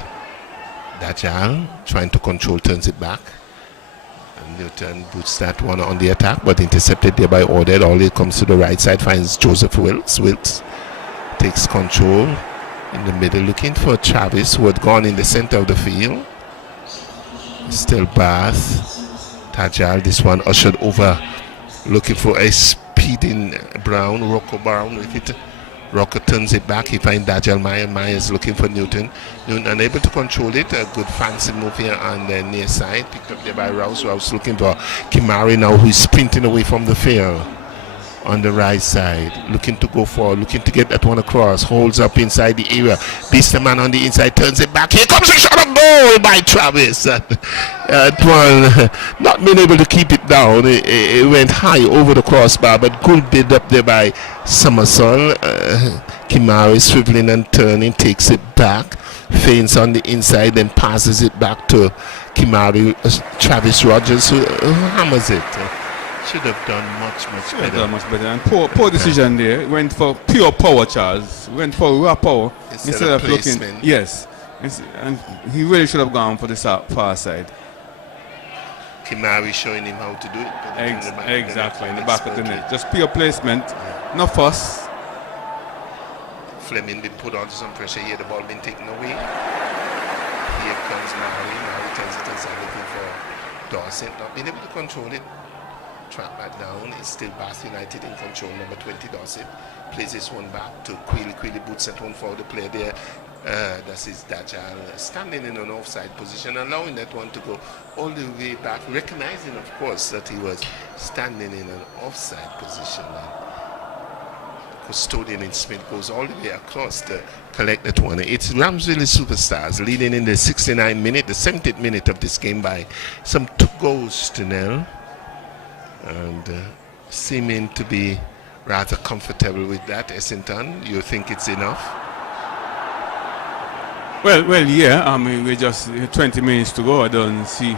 Dajal trying to control, turns it back. And Newton boots that one on the attack, but intercepted there by Odell. All it comes to the right side, finds Joseph Wilkes. Wilkes takes control in the middle, looking for Travis, who had gone in the center of the field. Still Bath. Tajal, this one ushered over, looking for a speeding Brown, Rocco Brown with it. Rocco turns it back. He finds Dajal Myers. Myers looking for Newton. Newton unable to control it. A good fancy move here on the near side. Picked up there by Rouse. Rouse looking for Kimari now, who's sprinting away from the field. On the right side, looking to go forward, looking to get that one across, holds up inside the area, beats the man on the inside, turns it back. Here comes a shot of goal by Travis. That one not being able to keep it down. It went high over the crossbar, but good bid up there by Summersall. Kimari swiveling and turning, takes it back, feints on the inside, then passes it back to Kimari. Travis Rogers, who hammers it. Should have done much better. And poor decision there. Went for pure power, Charles. Went for raw power instead of looking. Yes, and he really should have gone for the far side. Kimari showing him how to do it. Exactly, in the back of the net. Just pure placement, no fuss. Fleming been put onto some pressure here. The ball been taken away. Here comes Mary. Mary turns it inside, looking for Dawson. Not being able to control it. Track back down. It's still Bath United in control. Number 20 Dorset plays this one back to Quilly. Quilly boots that one for the player there. That's his Dajal standing in an offside position, allowing that one to go all the way back, recognizing of course that he was standing in an offside position. And custodian in Smith goes all the way across to collect that one. It's Ramsville Superstars leading in the 69th minute, the 70th minute of this game by some 2-0. And seeming to be rather comfortable with that, Essington. You think it's enough? Well, yeah. I mean, we're just 20 minutes to go. I don't see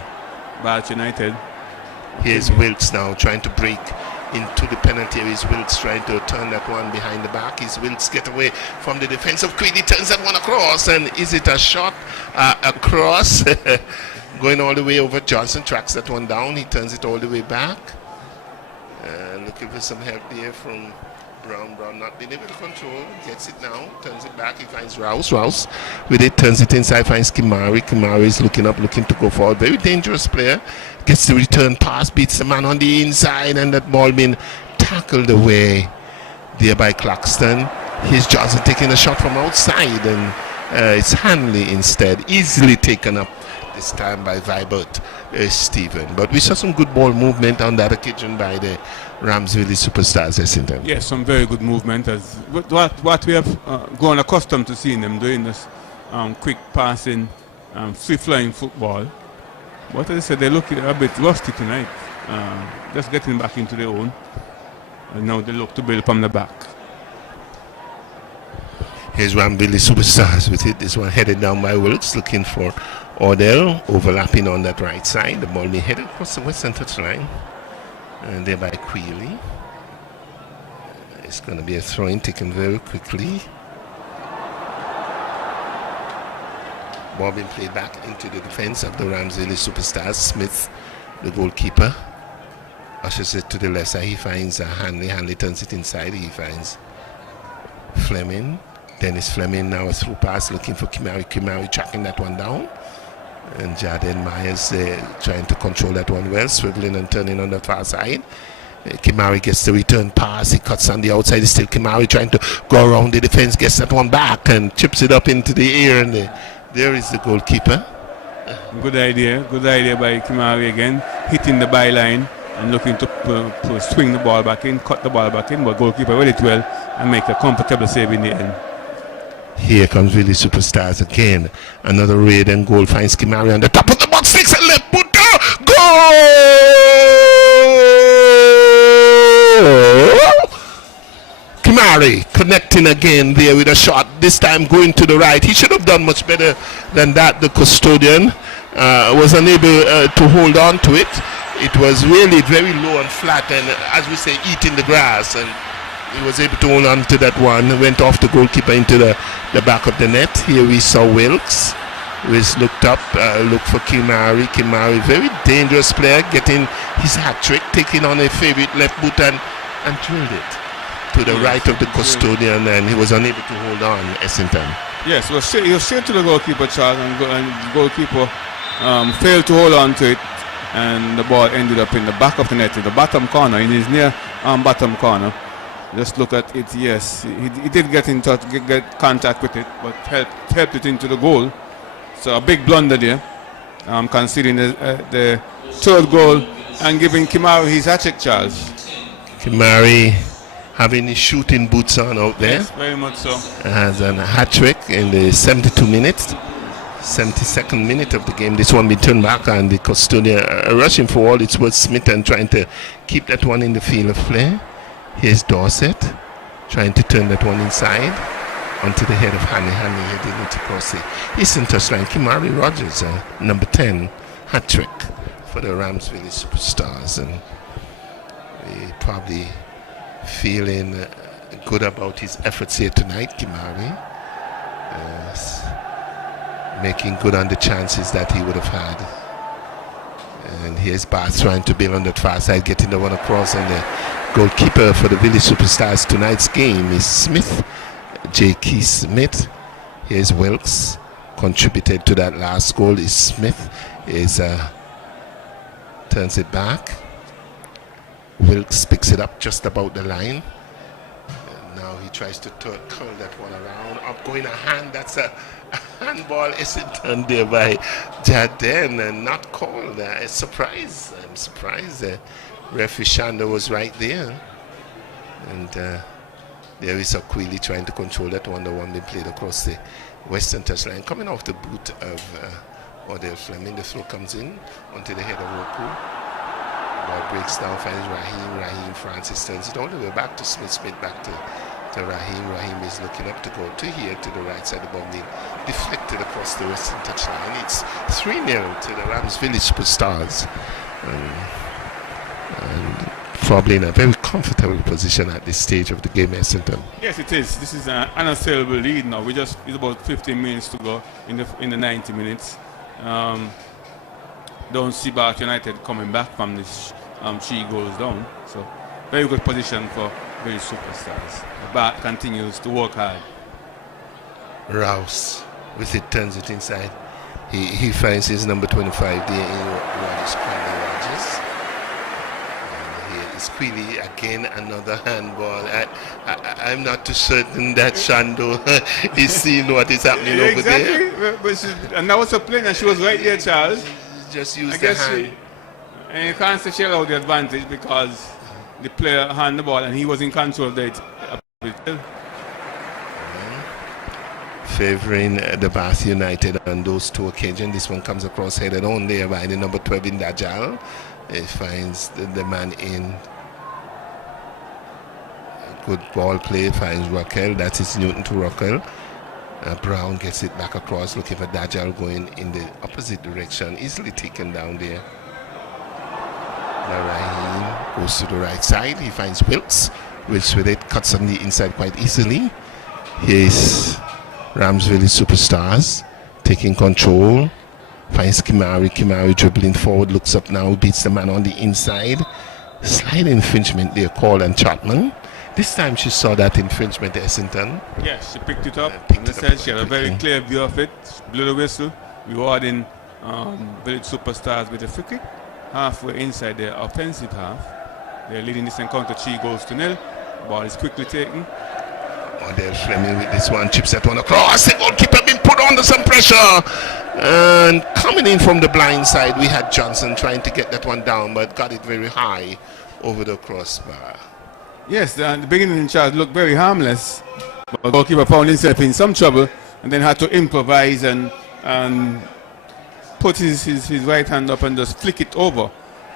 Bath United. Here's Wilkes now trying to break into the penalty area. Is Wilkes trying to turn that one behind the back? Is Wilkes get away from the defense of Queenie? Turns that one across, and is it a shot across? Going all the way over. Johnson tracks that one down. He turns it all the way back. Looking for some help there from Brown. Brown not being able to control. Gets it now. Turns it back. He finds Rouse. Rouse with it. Turns it inside. Finds Kimari. Kimari is looking up, looking to go forward. Very dangerous player. Gets the return pass. Beats the man on the inside. And that ball being tackled away there by Claxton. Here's Johnson taking a shot from outside. And it's Hanley instead. Easily taken up this time by Vibert Stephen. But we saw some good ball movement on that occasion by the Ramsville Superstars, Essington. Yes, some very good movement. As what we have grown accustomed to seeing them doing, this quick passing, free-flying football. But as I said, they look a bit rusty tonight. Just getting back into their own. And now they look to build from the back. Here's Ramsville Superstars with it. This one headed down by Wilkes, looking for Odell, overlapping on that right side. The ball being headed across the western touchline. And there by Queely. It's going to be a throw-in taken very quickly. Ball being played back into the defense of the Ramsville Superstars. Smith, the goalkeeper, ushers it to the left side. He finds Hanley. Hanley turns it inside. He finds Fleming. Dennis Fleming now a through pass looking for Kimari. Kimari tracking that one down. And Jaden Myers trying to control that one well, swiveling and turning on the far side. Kimari gets the return pass. He cuts on the outside. It's still Kimari trying to go around the defense, gets that one back and chips it up into the air. And there is the goalkeeper. Good idea by Kimari again, hitting the byline and looking to swing the ball back in, cut the ball back in. But goalkeeper read it well and make a comfortable save in the end. Here comes Really Superstars again. Another raid and goal finds Kimari on the top of the box. Takes a left footer. Goal! Kimari connecting again there with a shot. This time going to the right. He should have done much better than that. The custodian was unable to hold on to it. It was really very low and flat, and as we say, eating the grass. And he was able to hold on to that one. Went off the goalkeeper into the back of the net. Here we saw Wilkes. Wilkes looked up, looked for Kimari. Kimari, very dangerous player, getting his hat trick, taking on a favorite left boot and drilled it to the right of the custodian, and he was unable to hold on, Essington. Yes, he was straight to the goalkeeper, Charles, and the goalkeeper failed to hold on to it, and the ball ended up in the back of the net, in the bottom corner, in his near bottom corner. Just look at it. Yes, he did get in touch, get contact with it, but helped it into the goal. So a big blunder there, conceding the third goal and giving Kimari his hat-trick, Charles. Kimari having his shooting boots on out there. Yes, very much so. Has a hat-trick in the 72nd minute of the game. This one being turned back, and the custodian rushing for all it's worth. Smith and trying to keep that one in the field of play. Here's Dorset trying to turn that one inside onto the head of Hanley. Hanley heading into cross the eastern touchline. Kimari Rogers, number 10, hat-trick for the Ramsville Superstars. And we probably feeling good about his efforts here tonight, Kimari. Making good on the chances that he would have had. And here's Bath trying to build on that far side, getting the one across, and the goalkeeper for the Village Superstars tonight's game is Smith, J.K. Smith. Here's Wilkes, contributed to that last goal. Is Smith turns it back. Wilkes picks it up just about the line. And now he tries to curl that one around. Up going a hand. That's a handball. Isn't done there by Jaden and not called. A surprise. I'm surprised. Referee Shanda was right there. And there is a Queely trying to control that one. The one being played across the western touchline. Coming off the boot of Odell Fleming. The throw comes in onto the head of Roku. Ball breaks down, finds Raheem. Raheem Francis turns it all the way back to Smith. Smith back to Raheem. Raheem is looking up to go to here to the right side. The ball being deflected across the western touchline. It's 3-0 to the Rams Village Superstars. And probably in a very comfortable position at this stage of the game, Essendon. Yes, it is. This is an unassailable lead now. It's about 15 minutes to go in the 90 minutes. Don't see Bath United coming back from this 3 goals down. So very good position for Village Superstars. Bath continues to work hard. Rouse with it, turns it inside. He finds his number 25 there in Rogers, Quilly Rogers. And here is Quilly again, another handball. I'm not too certain that Shando is seeing what is happening over there. Exactly. And that was a play, and she was right there, Charles. Just use I the guess hand. And you can't say she allowed the advantage because the player handed the ball and he was in control of it. Favouring the Bath United on those 2 occasions. This one comes across headed on there by the number 12 in Dajal. It finds the man in. Good ball play, finds Raquel. That is Newton to Raquel. Brown gets it back across, looking for Dajal going in the opposite direction. Easily taken down there. Now Raheem goes to the right side. He finds Wilkes. Wilkes with it, cuts on the inside quite easily. Here's Rams Village Superstars taking control. Finds Kimari. Kimari dribbling forward, looks up now, beats the man on the inside. Slight infringement there called on Chapman. This time she saw that infringement, Essendon. Yes, she picked it up. She had a very clear view of it. Blew the whistle, rewarding Village Superstars with a free kick. Halfway inside their offensive half. They're leading this encounter 3-0. Ball is quickly taken. Odell Fleming with this one, chips that one across. The goalkeeper been put under some pressure. And coming in from the blind side, we had Johnson trying to get that one down, but got it very high over the crossbar. Yes, the beginning charge looked very harmless. But the goalkeeper found himself in some trouble and then had to improvise and put his right hand up and just flick it over.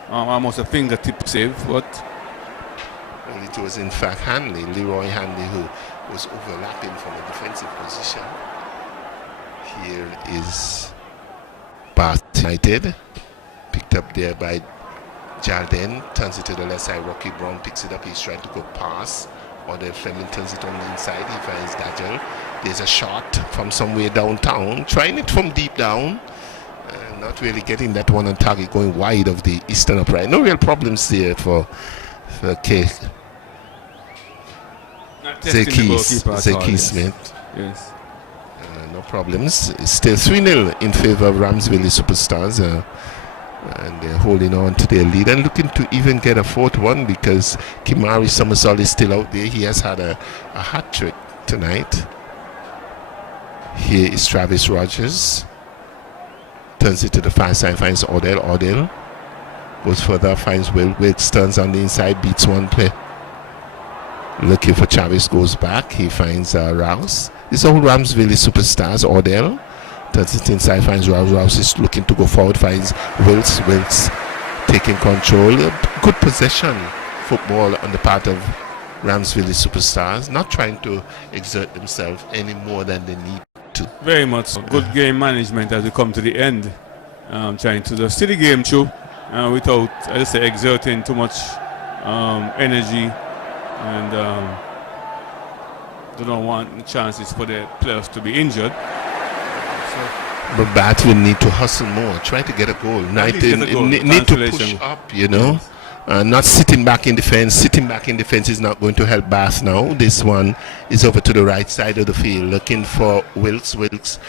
Almost a fingertip save, but well, it was in fact Hanley, Leroy Hanley, who was overlapping from a defensive position. Here is Bath United, picked up there by Jardine, turns it to the left side. Rocky Brown picks it up. He's trying to go past. Odell Fleming turns it on the inside. He finds Dajal. There's a shot from somewhere downtown, trying it from deep down. Not really getting that one on target, going wide of the eastern upright. No real problems there for Zeki Smith. Yes. No problems. It's still 3-0 in favor of Rams Village Superstars. And they're holding on to their lead and looking to even get a 4th one because Kimari Somersault is still out there. He has had a hat trick tonight. Here is Travis Rogers. Turns it to the far side, finds Odell. Odell goes further, finds Will. Wilkes turns on the inside, beats one play. Looking for Travis, goes back. He finds Rouse. This all Rams Village Superstars. Odell turns it inside, finds Rouse. Rouse is looking to go forward, finds Wilkes. Wilkes taking control. Good possession football on the part of Rams Village Superstars. Not trying to exert themselves any more than they need to. Very much so. Good game management as we come to the end. Trying to just see the game through without, I just say, exerting too much energy, and they don't want chances for the players to be injured. But Bath will need to hustle more, try to get a goal. Need to push up, you know. Not sitting back in defense. Sitting back in defense is not going to help Bath now. This one is over to the right side of the field, looking for Wilkes. Wilkes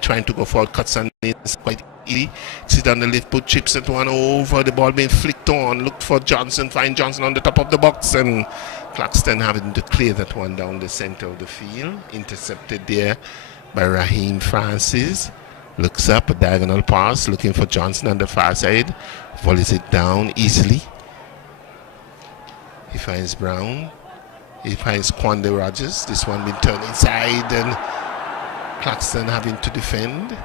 trying to go forward, cuts on it quite easy. Sit on the left, put chips at one over. The ball being flicked on. Looked for Johnson, find Johnson on the top of the box, and Claxton having to clear that one down the center of the field. Intercepted there by Raheem Francis. Looks up, a diagonal pass, looking for Johnson on the far side. Volleys it down easily. He finds Brown. He finds Quande Rogers. This one been turned inside, and Claxton having to defend.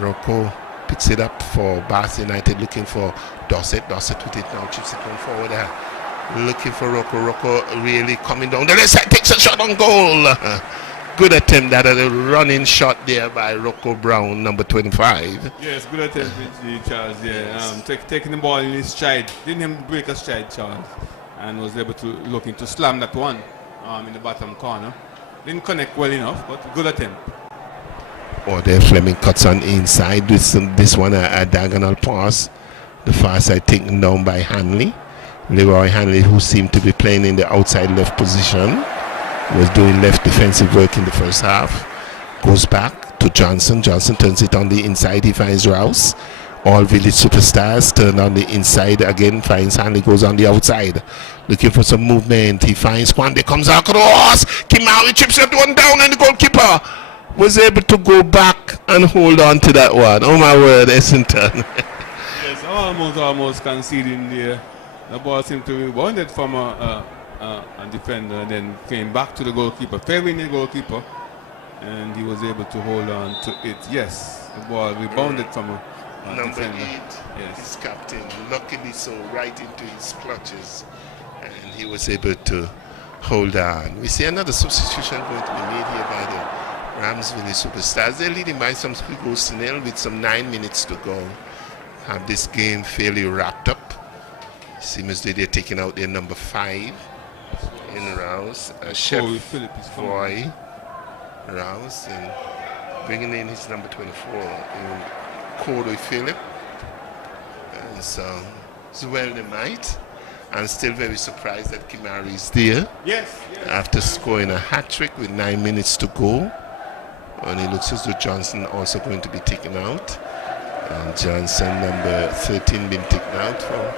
Rocco Picks it up for Bath United, looking for Dorset. Dorset with it now, chips it on forward. Looking for Rocco. Rocco really coming down the left side, takes a shot on goal. Good attempt, that a running shot there by Rocco Brown, number 25. Yes, good attempt, Charles. Yeah, taking the ball in his stride. Didn't even break a stride, Charles, and was able to looking to slam that one in the bottom corner. Didn't connect well enough, but good attempt. There Fleming cuts on inside with this one a diagonal pass. The far side taken down by Hanley. Leroy Hanley, who seemed to be playing in the outside left position, was doing left defensive work in the first half. Goes back to Johnson. Johnson turns it on the inside. He finds Rouse. All Village Superstars turn on the inside again. Finds Hanley, goes on the outside. Looking for some movement. He finds Kwande, comes across. Kimawi chips that one down, and the goalkeeper was able to go back and hold on to that one. Oh my word, Essington. Yes, almost conceding there. The ball seemed to be bounded from a defender, and then came back to the goalkeeper, favoring the goalkeeper, and he was able to hold on to it. Yes, the ball rebounded from a Number defender. 8, Yes. his captain, luckily so, right into his clutches, and he was able to hold on. We see another substitution going to be made here by the Ramsville Superstars. They're leading by some 3 goals to nil with some 9 minutes to go. Have this game fairly wrapped up. Seems that they're taking out their number 5 in Rouse. Chef Corey Phillip is coming. Roy Rouse, and bringing in his number 24, Corey Phillip. And so it's well they might. I'm still very surprised that Kimari is there. Yes. After scoring a hat-trick with 9 minutes to go. And it looks as though Johnson also going to be taken out. And Johnson, number 13, been taken out for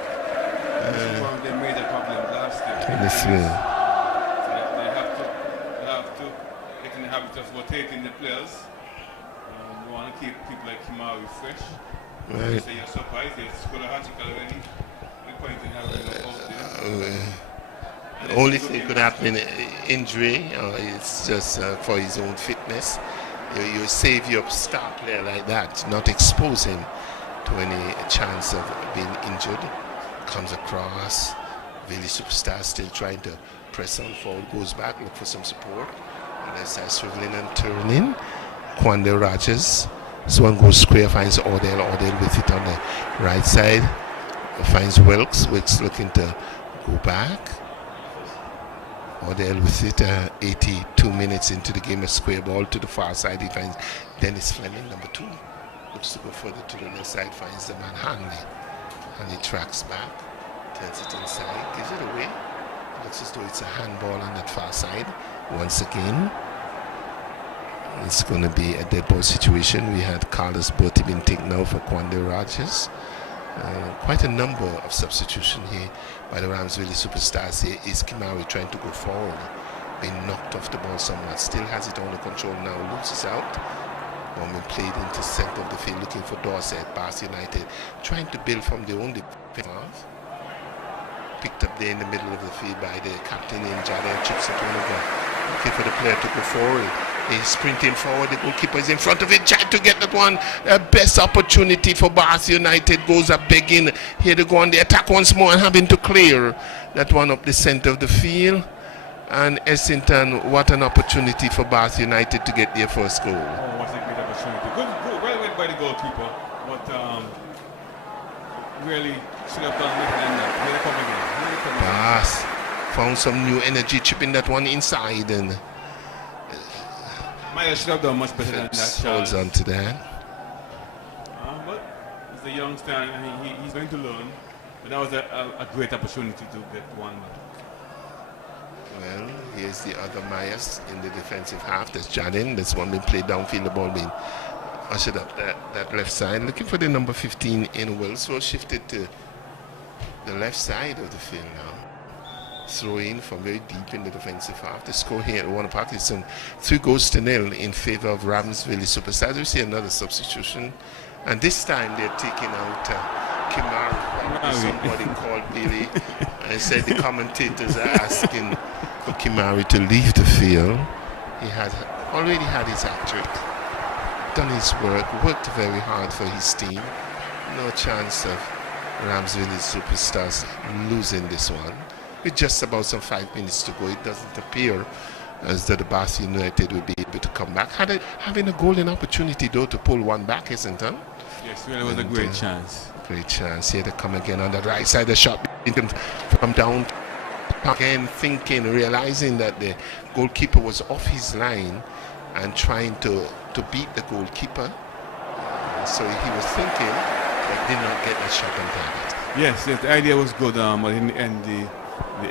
They made a problem last year. 23. So they have to get in the habit of rotating the players. You want to keep people like Kimari fresh. Right. So you're surprised they scored a hat-trick already. No point in having them out there. The only thing could happen injury. It's just for his own fitness. You save your star player like that, not expose him to any chance of being injured. Comes across. Village Superstar still trying to press on forward, goes back, look for some support. And that's swiveling and turning. Kwande Rogers. This one goes square, finds Ordell. Ordell with it on the right side. Finds Wilkes. Wilkes looking to go back. Ordell with it, 82 minutes into the game, a square ball to the far side. He finds Dennis Fleming, number 2. Looks to go further to the left side, finds the man Hanley. And he tracks back, turns it inside, gives it away. Looks as though it's a handball on that far side. Once again, it's going to be a dead ball situation. We had Carlos Bertie being taken out for Kwande Rogers. Quite a number of substitution here by the Ramsville Superstars. Here is Kimari trying to go forward, being knocked off the ball somewhat. Still has it under control now, loses out. Bowman played into center of the field, looking for Dorset. Bath United trying to build from the only half. Picked up there in the middle of the field by the captain in Jadel Chips over. Looking for the player to go forward. He's sprinting forward. The goalkeeper is in front of it, trying to get that one. Best opportunity for Bath United. Goes up begging. Here to go on the attack once more and having to clear that one up the center of the field. And Essington, what an opportunity for Bath United to get their first goal. Oh, what a great opportunity. Good, well read by the goalkeeper, but really should have done better than that. Here they come again. Bath found some new energy, chipping that one inside, and Maya should have done much better than that. holds on to that. But he's a youngster and he's going to learn. But that was a great opportunity to get one. Well, here's the other Myers in the defensive half. That's Jadin. That's one being played downfield. The ball being ushered up that left side. Looking for the number 15 in Wilswell. Shifted to the left side of the field now. Throw in from very deep in the defensive half. The score here at Warner Park is some 3-0 in favor of Ramsville Superstars. We see another substitution. And this time they're taking out Kimari. Somebody called Billy and said the commentators are asking for Kimari to leave the field. He had already had his hat trick. done his work, worked very hard for his team. No chance of Ramsville Superstars losing this one. With just about some 5 minutes to go, it doesn't appear as though the Bath United will be able to come back. Having a golden opportunity though to pull one back, isn't it? Yes, well, it was a great chance. Great chance. Here they come again on the right side. The shot from down again, realizing that the goalkeeper was off his line and trying to beat the goalkeeper. So he was thinking, but did not get the shot on target. Yes, the idea was good, but in the end, the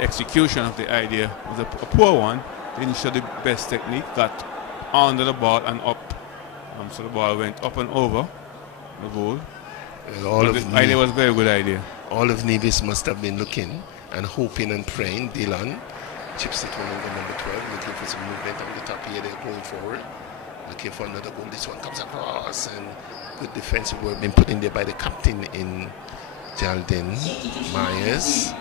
execution of the idea was a poor one. Didn't show the best technique. Got under the ball and up. So the ball went up and over the goal. The idea was a very good idea. All of Nevis must have been looking and hoping and praying. Dylan chips it one over number 12, looking for some movement on the top here. They're going forward, looking for another goal. This one comes across, and good defensive work being put in there by the captain in Jalden Myers.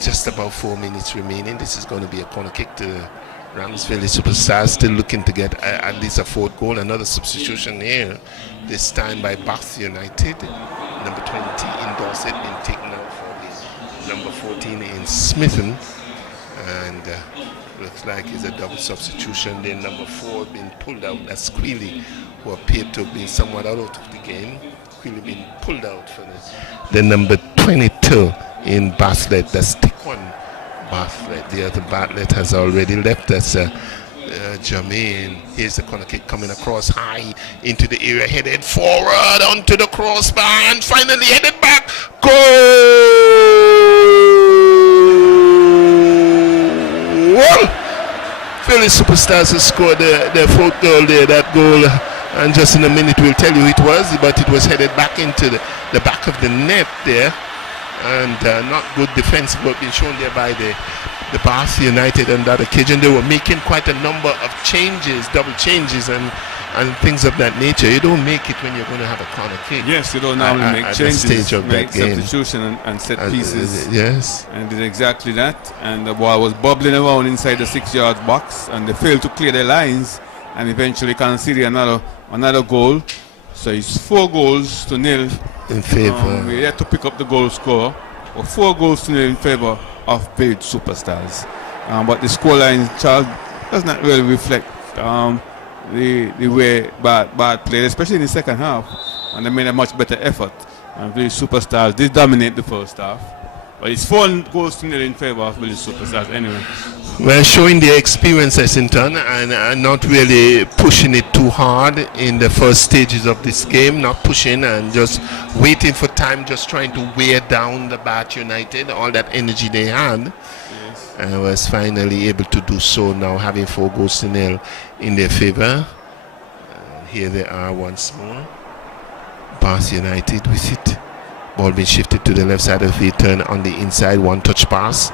Just about 4 minutes remaining. This is going to be a corner kick to Ramsville Superstars, still looking to get at least a fourth goal. Another substitution here, this time by Bath United. Number 20 in Dorset being taken out for the number 14 in Smithen. And looks like it's a double substitution. Then number 4 being pulled out. That's Queely, who appeared to be somewhat out of the game. Queely being pulled out for this. Then number 22 in Bartlett, that's Tiquan Bartlett. The other Bartlett has already left. That's Jermaine. Here's the corner kick coming across high into the area, headed forward onto the crossbar and finally headed back. Goal! Philly Superstars has scored their fourth goal there. That goal, and just in a minute we'll tell you who it was, but it was headed back into the back of the net there. And not good defense work being shown there by the Bath United on that occasion. They were making quite a number of changes, double changes and things of that nature. You don't make it when you're going to have a corner kick. Yes, you don't normally make changes, stage of make that game. substitution and set pieces. Yes. And did exactly that. And the ball was bubbling around inside the 6-yard box, and they failed to clear their lines and eventually conceded another goal. So it's 4-0 in favor. We had to pick up the goal score. Or 4-0 in favor of Village Superstars. But the scoreline, Charles, does not really reflect the way Bad played, especially in the second half. And they made a much better effort. And Village Superstars did dominate the first half. But it's 4-0 in favor of Village Superstars anyway. Well, showing their experience, Essington, and not really pushing it too hard in the first stages of this game, not pushing and just waiting for time, just trying to wear down the Bath United, all that energy they had. Yes. And was finally able to do so now, having 4-0 in their favor. Here they are once more. Bath United with it. Ball being shifted to the left side of the turn on the inside, one touch pass.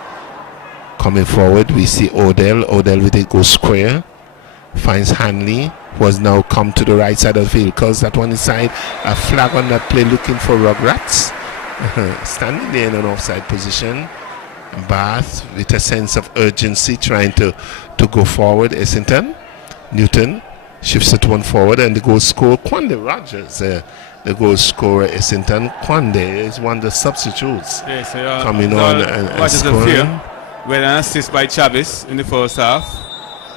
Coming forward, we see Odell with it goes square. Finds Hanley, who has now come to the right side of the field. Calls that one inside. A flag on that play looking for Rugrats. Standing there in an offside position. Bath with a sense of urgency trying to go forward. Essington. Newton shifts it one forward and the goal scorer Kwande Rogers. The goal scorer Essington. Kwande is one of the substitutes coming on and scoring. With an assist by Chavez in the first half.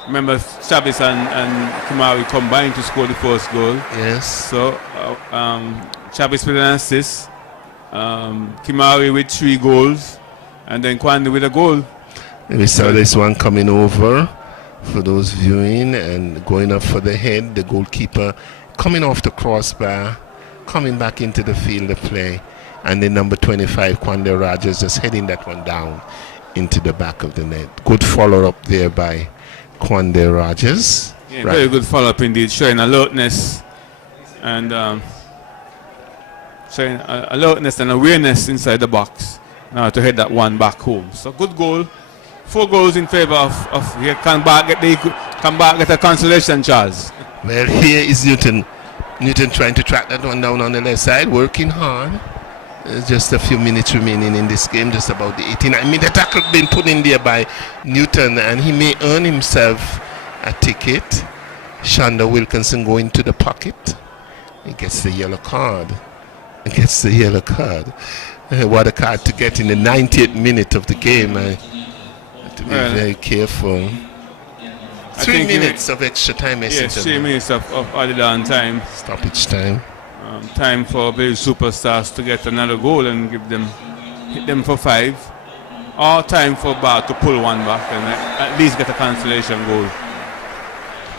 Remember, Chavez and Kimari combined to score the first goal. Yes. So, Chavez with an assist, Kimari with 3 goals, and then Kwande with a goal. We saw this one coming over for those viewing and going up for the head. The goalkeeper coming off the crossbar, coming back into the field of play, and then number 25, Kwande Rogers, just heading that one down into the back of the net. Good follow-up there by Kwande Rogers. Yeah, right. Very good follow-up indeed, showing alertness and awareness inside the box now to head that one back home. So good goal. 4 goals in favor of here. Come back get a consolation, Charles. Well, here is Newton. Newton trying to track that one down on the left side, working hard. Just a few minutes remaining in this game, just about the 89-minute tackle being put in there by Newton, and he may earn himself a ticket. Shonda Wilkinson go into the pocket. He gets the yellow card. What a card to get in the 90th minute of the game. I have to be very careful. 3 minutes of extra time. Yes, 3 minutes of added on time. Stoppage time. Time for Village Superstars to get another goal and hit them for 5. Or time for Bath to pull one back and at least get a consolation goal.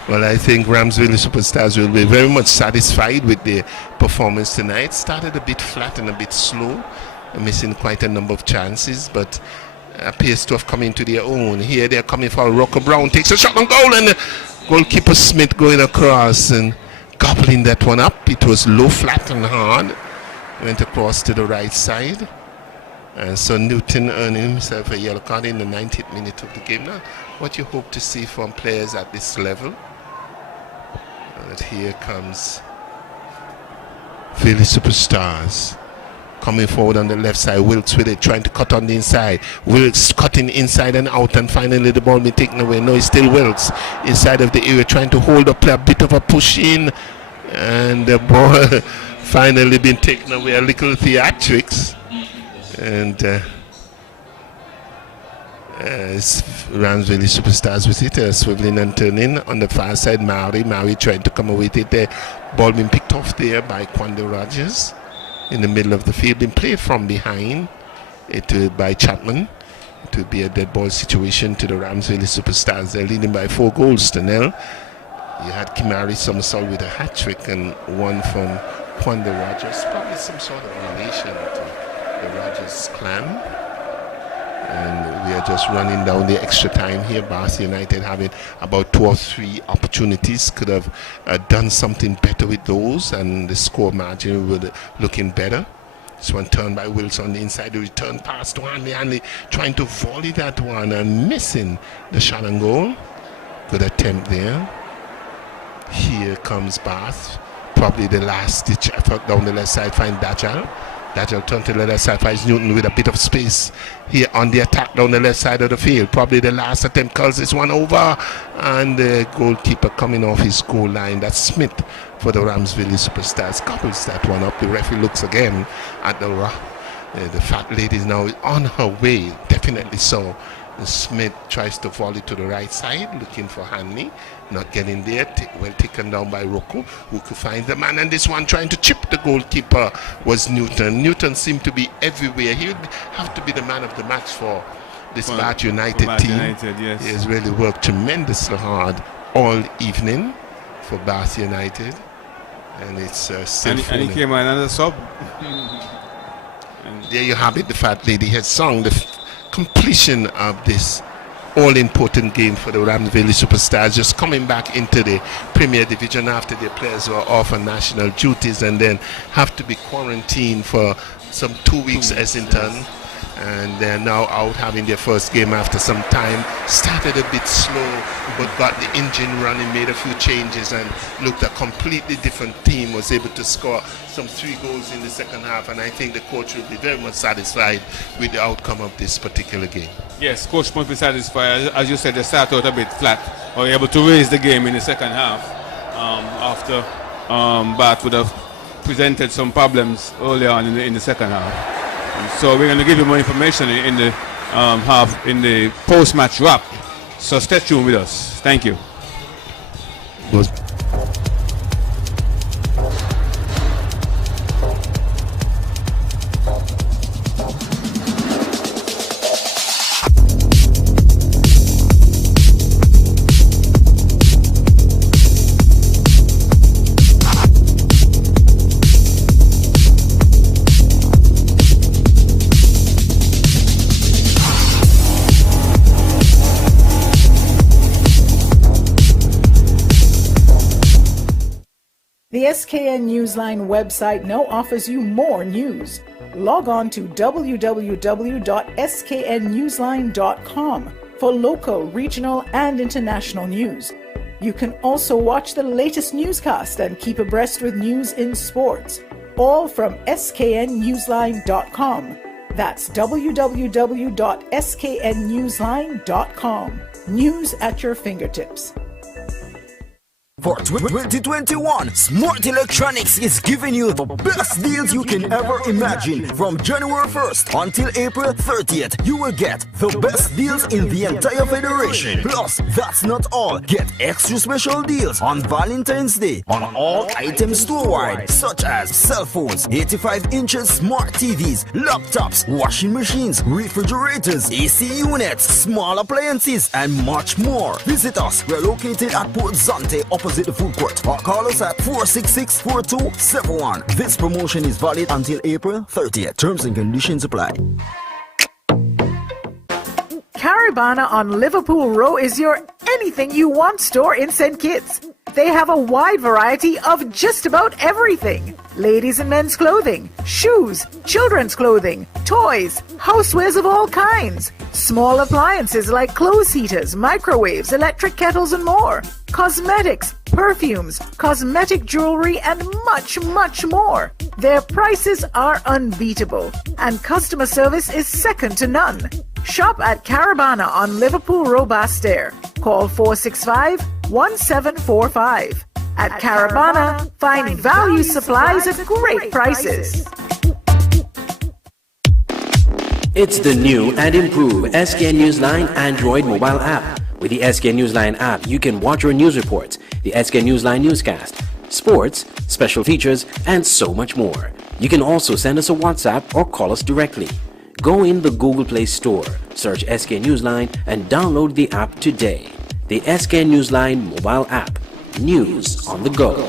Well, I think Ramsville Superstars will be very much satisfied with their performance tonight. Started a bit flat and a bit slow, missing quite a number of chances, but appears to have come into their own. Here they're coming for Rocco Brown, takes a shot on goal, and goalkeeper Smith going across and gobbling that one up. It was low, flat and hard. Went across to the right side. And so Newton earning himself a yellow card in the 90th minute of the game. Now, what you hope to see from players at this level. And here comes Village Superstars coming forward on the left side. Wilkes with it, trying to cut on the inside. Wilkes cutting inside and out, and finally the ball being taken away. No, it's still Wilkes inside of the area, trying to hold up, play a bit of a push in, and the ball finally been taken away. A little theatrics, and Ramsville Superstars with it, swiveling and turning on the far side. Maui trying to come away with it. The ball being picked off there by Quando Rogers in the middle of the field, being played from behind by Chapman. It will be a dead ball situation to the Ramsville Superstars. They're leading by 4 goals to 0. You had Kimari Somersault with a hat trick and one from Quando Rogers. Probably some sort of relation to the Rogers clan. And we are just running down the extra time here. Bath United having about 2 or 3 opportunities. Could have done something better with those, and the score margin would looking better. This one turned by Wilson on the inside. The return pass to Hanley trying to volley that one and missing the shot and goal. Good attempt there. Here comes Bath. Probably the last ditch effort down the left side. Find Dajal. Dajal turned to the left side. Finds Newton with a bit of space here on the attack down the left side of the field. Probably the last attempt. Curls this one over, and the goalkeeper coming off his goal line. That's Smith for the Ramsville Superstars. Couples that one up. The referee looks again at the fat lady is now on her way. Definitely so. Smith tries to volley to the right side, looking for Hanley, not getting there. Well taken down by Rocco, who could find the man, and this one trying to chip the goalkeeper was Newton. Newton seemed to be everywhere. He would have to be the man of the match for this Bath United team. Yes. He has really worked tremendously hard all evening for Bath United, and it's still and he came on as a sub. There you have it. The fat lady has sung the completion of this all-important game for the Ramsville Superstars, just coming back into the Premier Division after their players were off on national duties and then have to be quarantined for some 2 weeks Essington, and they're now out having their first game after some time. Started a bit slow, but got the engine running, made a few changes, and looked a completely different team. Was able to score some 3 goals in the second half, and I think the coach will be very much satisfied with the outcome of this particular game. Yes, coach must be satisfied. As you said, they start out a bit flat, were able to raise the game in the second half after Bath would have presented some problems early on in the second half. So we're going to give you more information in the in the post-match wrap. So stay tuned with us. Thank you. The SKN Newsline website now offers you more news. Log on to www.sknnewsline.com for local, regional, and international news. You can also watch the latest newscast and keep abreast with news in sports, all from sknnewsline.com. That's www.sknnewsline.com. News at your fingertips. For 2021, Smart Electronics is giving you the best deals you can ever imagine. From January 1st until April 30th, you will get the best deals in the entire federation. Plus, that's not all. Get extra special deals on Valentine's Day on all items store-wide, such as cell phones, 85 inches smart TVs, laptops, washing machines, refrigerators, AC units, small appliances, and much more. Visit us. We're located at Port Zante, opposite the food court, or call us at 466-4271. This promotion is valid until April 30th. Terms and conditions apply. Caribana on Liverpool Row is your anything you want store in St. Kitts. They have a wide variety of just about everything. Ladies and men's clothing, shoes, children's clothing, toys, housewares of all kinds, small appliances like clothes heaters, microwaves, electric kettles and more, cosmetics, perfumes, cosmetic jewelry and much, much more. Their prices are unbeatable and customer service is second to none. Shop at Caribana on Liverpool Row Bastair. Call 465-1745. At Caribana, find value supplies at great prices. It's the new and improved SKN Newsline Android mobile app. With the SKN Newsline app, you can watch your news reports, the SKN Newsline newscast, sports, special features, and so much more. You can also send us a WhatsApp or call us directly. Go in the Google Play Store, search SKN Newsline, and download the app today. The SKN Newsline mobile app. News on the go.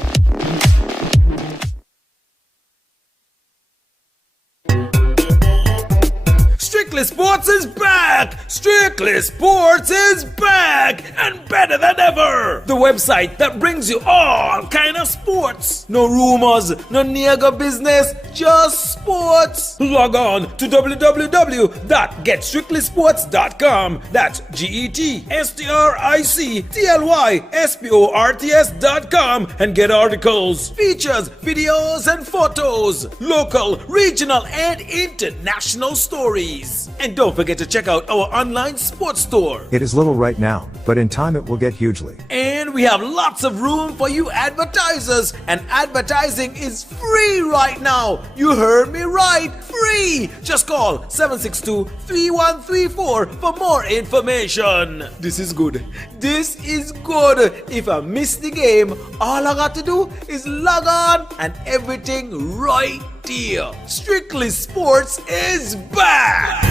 Strictly Sports is back! Strictly Sports is back! And better than ever! The website that brings you all kind of sports. No rumors, no nigga business, just sports. Log on to www.getstrictlysports.com. That's GETSTRICTLYSPORTS.com and get articles, features, videos, and photos. Local, regional, and international stories. And don't forget to check out our online sports store. It is little right now, but in time it will get hugely. And we have lots of room for you advertisers. And advertising is free right now. You heard me right. Free. Just call 762-3134 for more information. This is good. This is good. If I miss the game, all I got to do is log on and everything right there. Strictly Sports is back.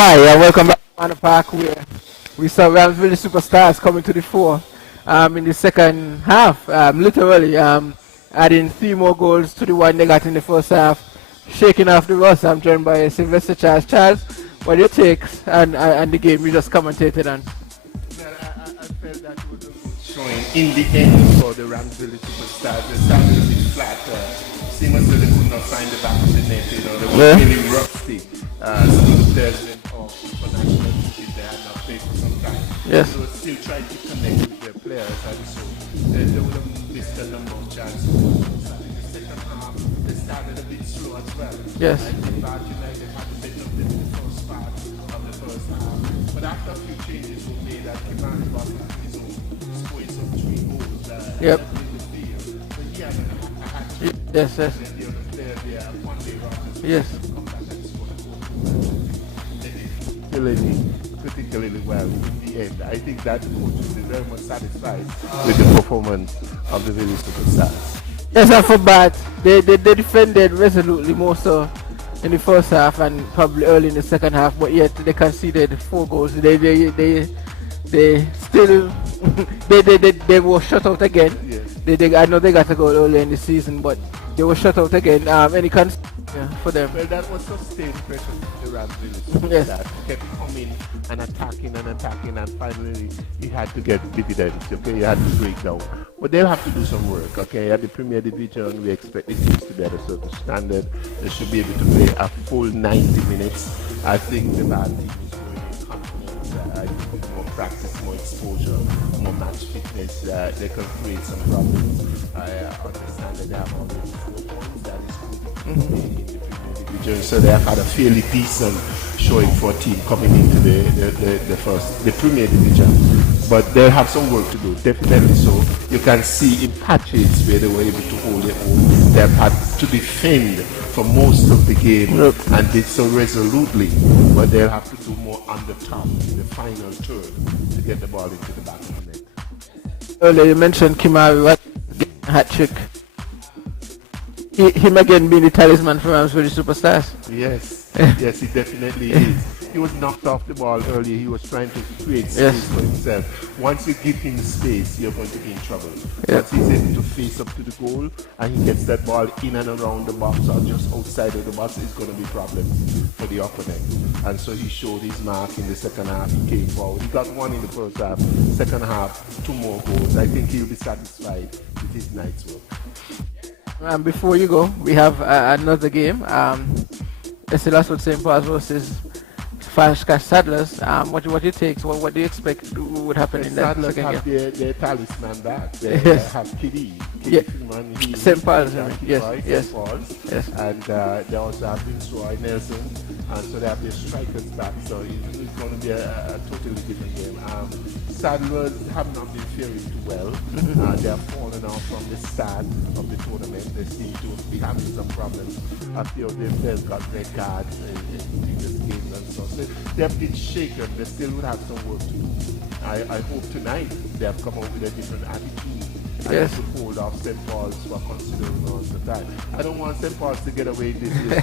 Hi, welcome back to the park where we saw Ramsville Superstars coming to the fore in the second half, literally adding 3 more goals to the one they got in the first half, shaking off the rust. I'm joined by Sylvester Charles. Charles, what are your takes and the game you just commentated on? I felt that was a good showing in the end for the Ramsville Superstars. They started a bit flat, same as the could not find the back of the net, you know, they were really rusty. Some of the players went off for national duty, they had not played for some time. Yes. They were still trying to connect with their players, and so they would have missed a number of chances. So in the second half, they started a bit slow as well. Yes. I think Bad United had a bit of them in the first part of the first half. But after a few changes were made, and Kimani was on his own, scored some 3 goals Yep. in the field. But he had a hat-trick. Yes, yes. And the other player there, one day Rogers, Yes. come back and score a goal. They did particularly well in the end. I think that the coach will be very much satisfied with the performance of the Village Superstars. Yes, and for Bath, they defended resolutely more so in the first half and probably early in the second half, but yet they conceded 4 goals. They still they were shut out again. Yes. I know they got a goal early in the season, but they were shut out again. Any concern for them? Well, that was sustained pressure from the Rams Village. Yes. That kept coming and attacking, and finally he had to get dividends. Okay, he had to break down. But they'll have to do some work. Okay, at the Premier Division, we expect the teams to be at a certain standard. They should be able to play a full 90 minutes. I think the bad team is going in confidence. I think with more practice, more exposure, more match fitness, they can create some problems. I understand that they have already 4 points. That is good in the Premier Division. So they have had a fairly decent showing for a team coming into the Premier Division. But they have some work to do, definitely so. You can see in patches where they were able to hold their own. They have had to defend for most of the game and did so resolutely. But they'll have to do more on the top in the final third to get the ball into the back of the net. Earlier you mentioned Kimari hat-trick. Him again being the talisman for Rams Village Superstars. Yes, yes, he definitely is. He was knocked off the ball earlier. He was trying to create space for himself. Once you give him space, you're going to be in trouble. Once he's able to face up to the goal and he gets that ball in and around the box or just outside of the box, it's going to be problems for the opponent. And so he showed his mark in the second half. He came forward. He got 1 in the first half. Second half, 2 more goals. I think he'll be satisfied with his night's work. Before you go, we have another game. SLS St. Paul's versus Fashka Saddlers. What do you take? What do you expect would happen in that Saddlers second have game? their talisman back. They have Kiddy Freeman. St. Paul's. Yes. St. Paul's. Yes. And they also have Vince Roy Nelson. And so they have their strikers back. So it's going to be a totally different game. Saddlers have not been faring too well. They have fallen off from the start of the tournament. They seem to be having some problems. A few of their players got red cards in previous games and so. So they have been shaken. They still would have some work to do. I hope tonight they have come up with a different attitude. Yes. And to hold off St. Paul's for considerable amounts of time. I don't want St. Paul's to get away this year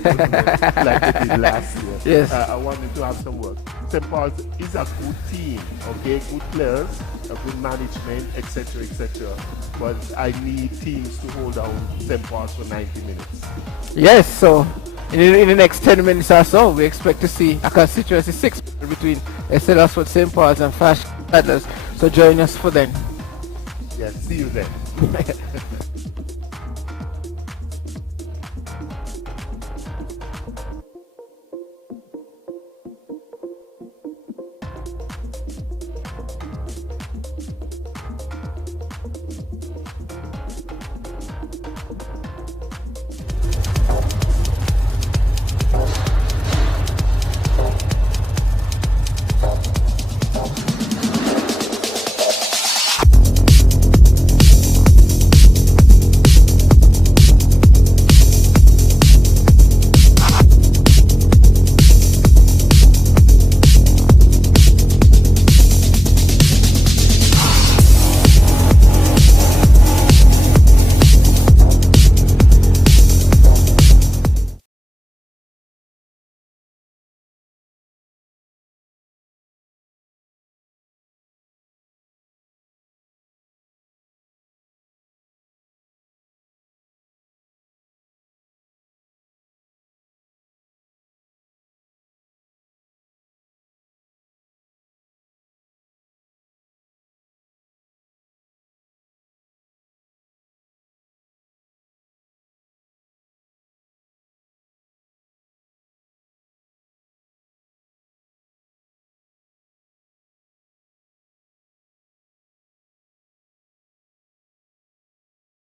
like they did last year. Yes. I want them to have some work. St. Paul's is a good team, okay, good players, a good management, etc., etc. But I need teams to hold down St. Paul's for 90 minutes. Yes, so in the next 10 minutes or so, we expect to see a constituency 6 between SLS St. Paul's and Fashka Saddlers. So join us for then. Yes, see you then.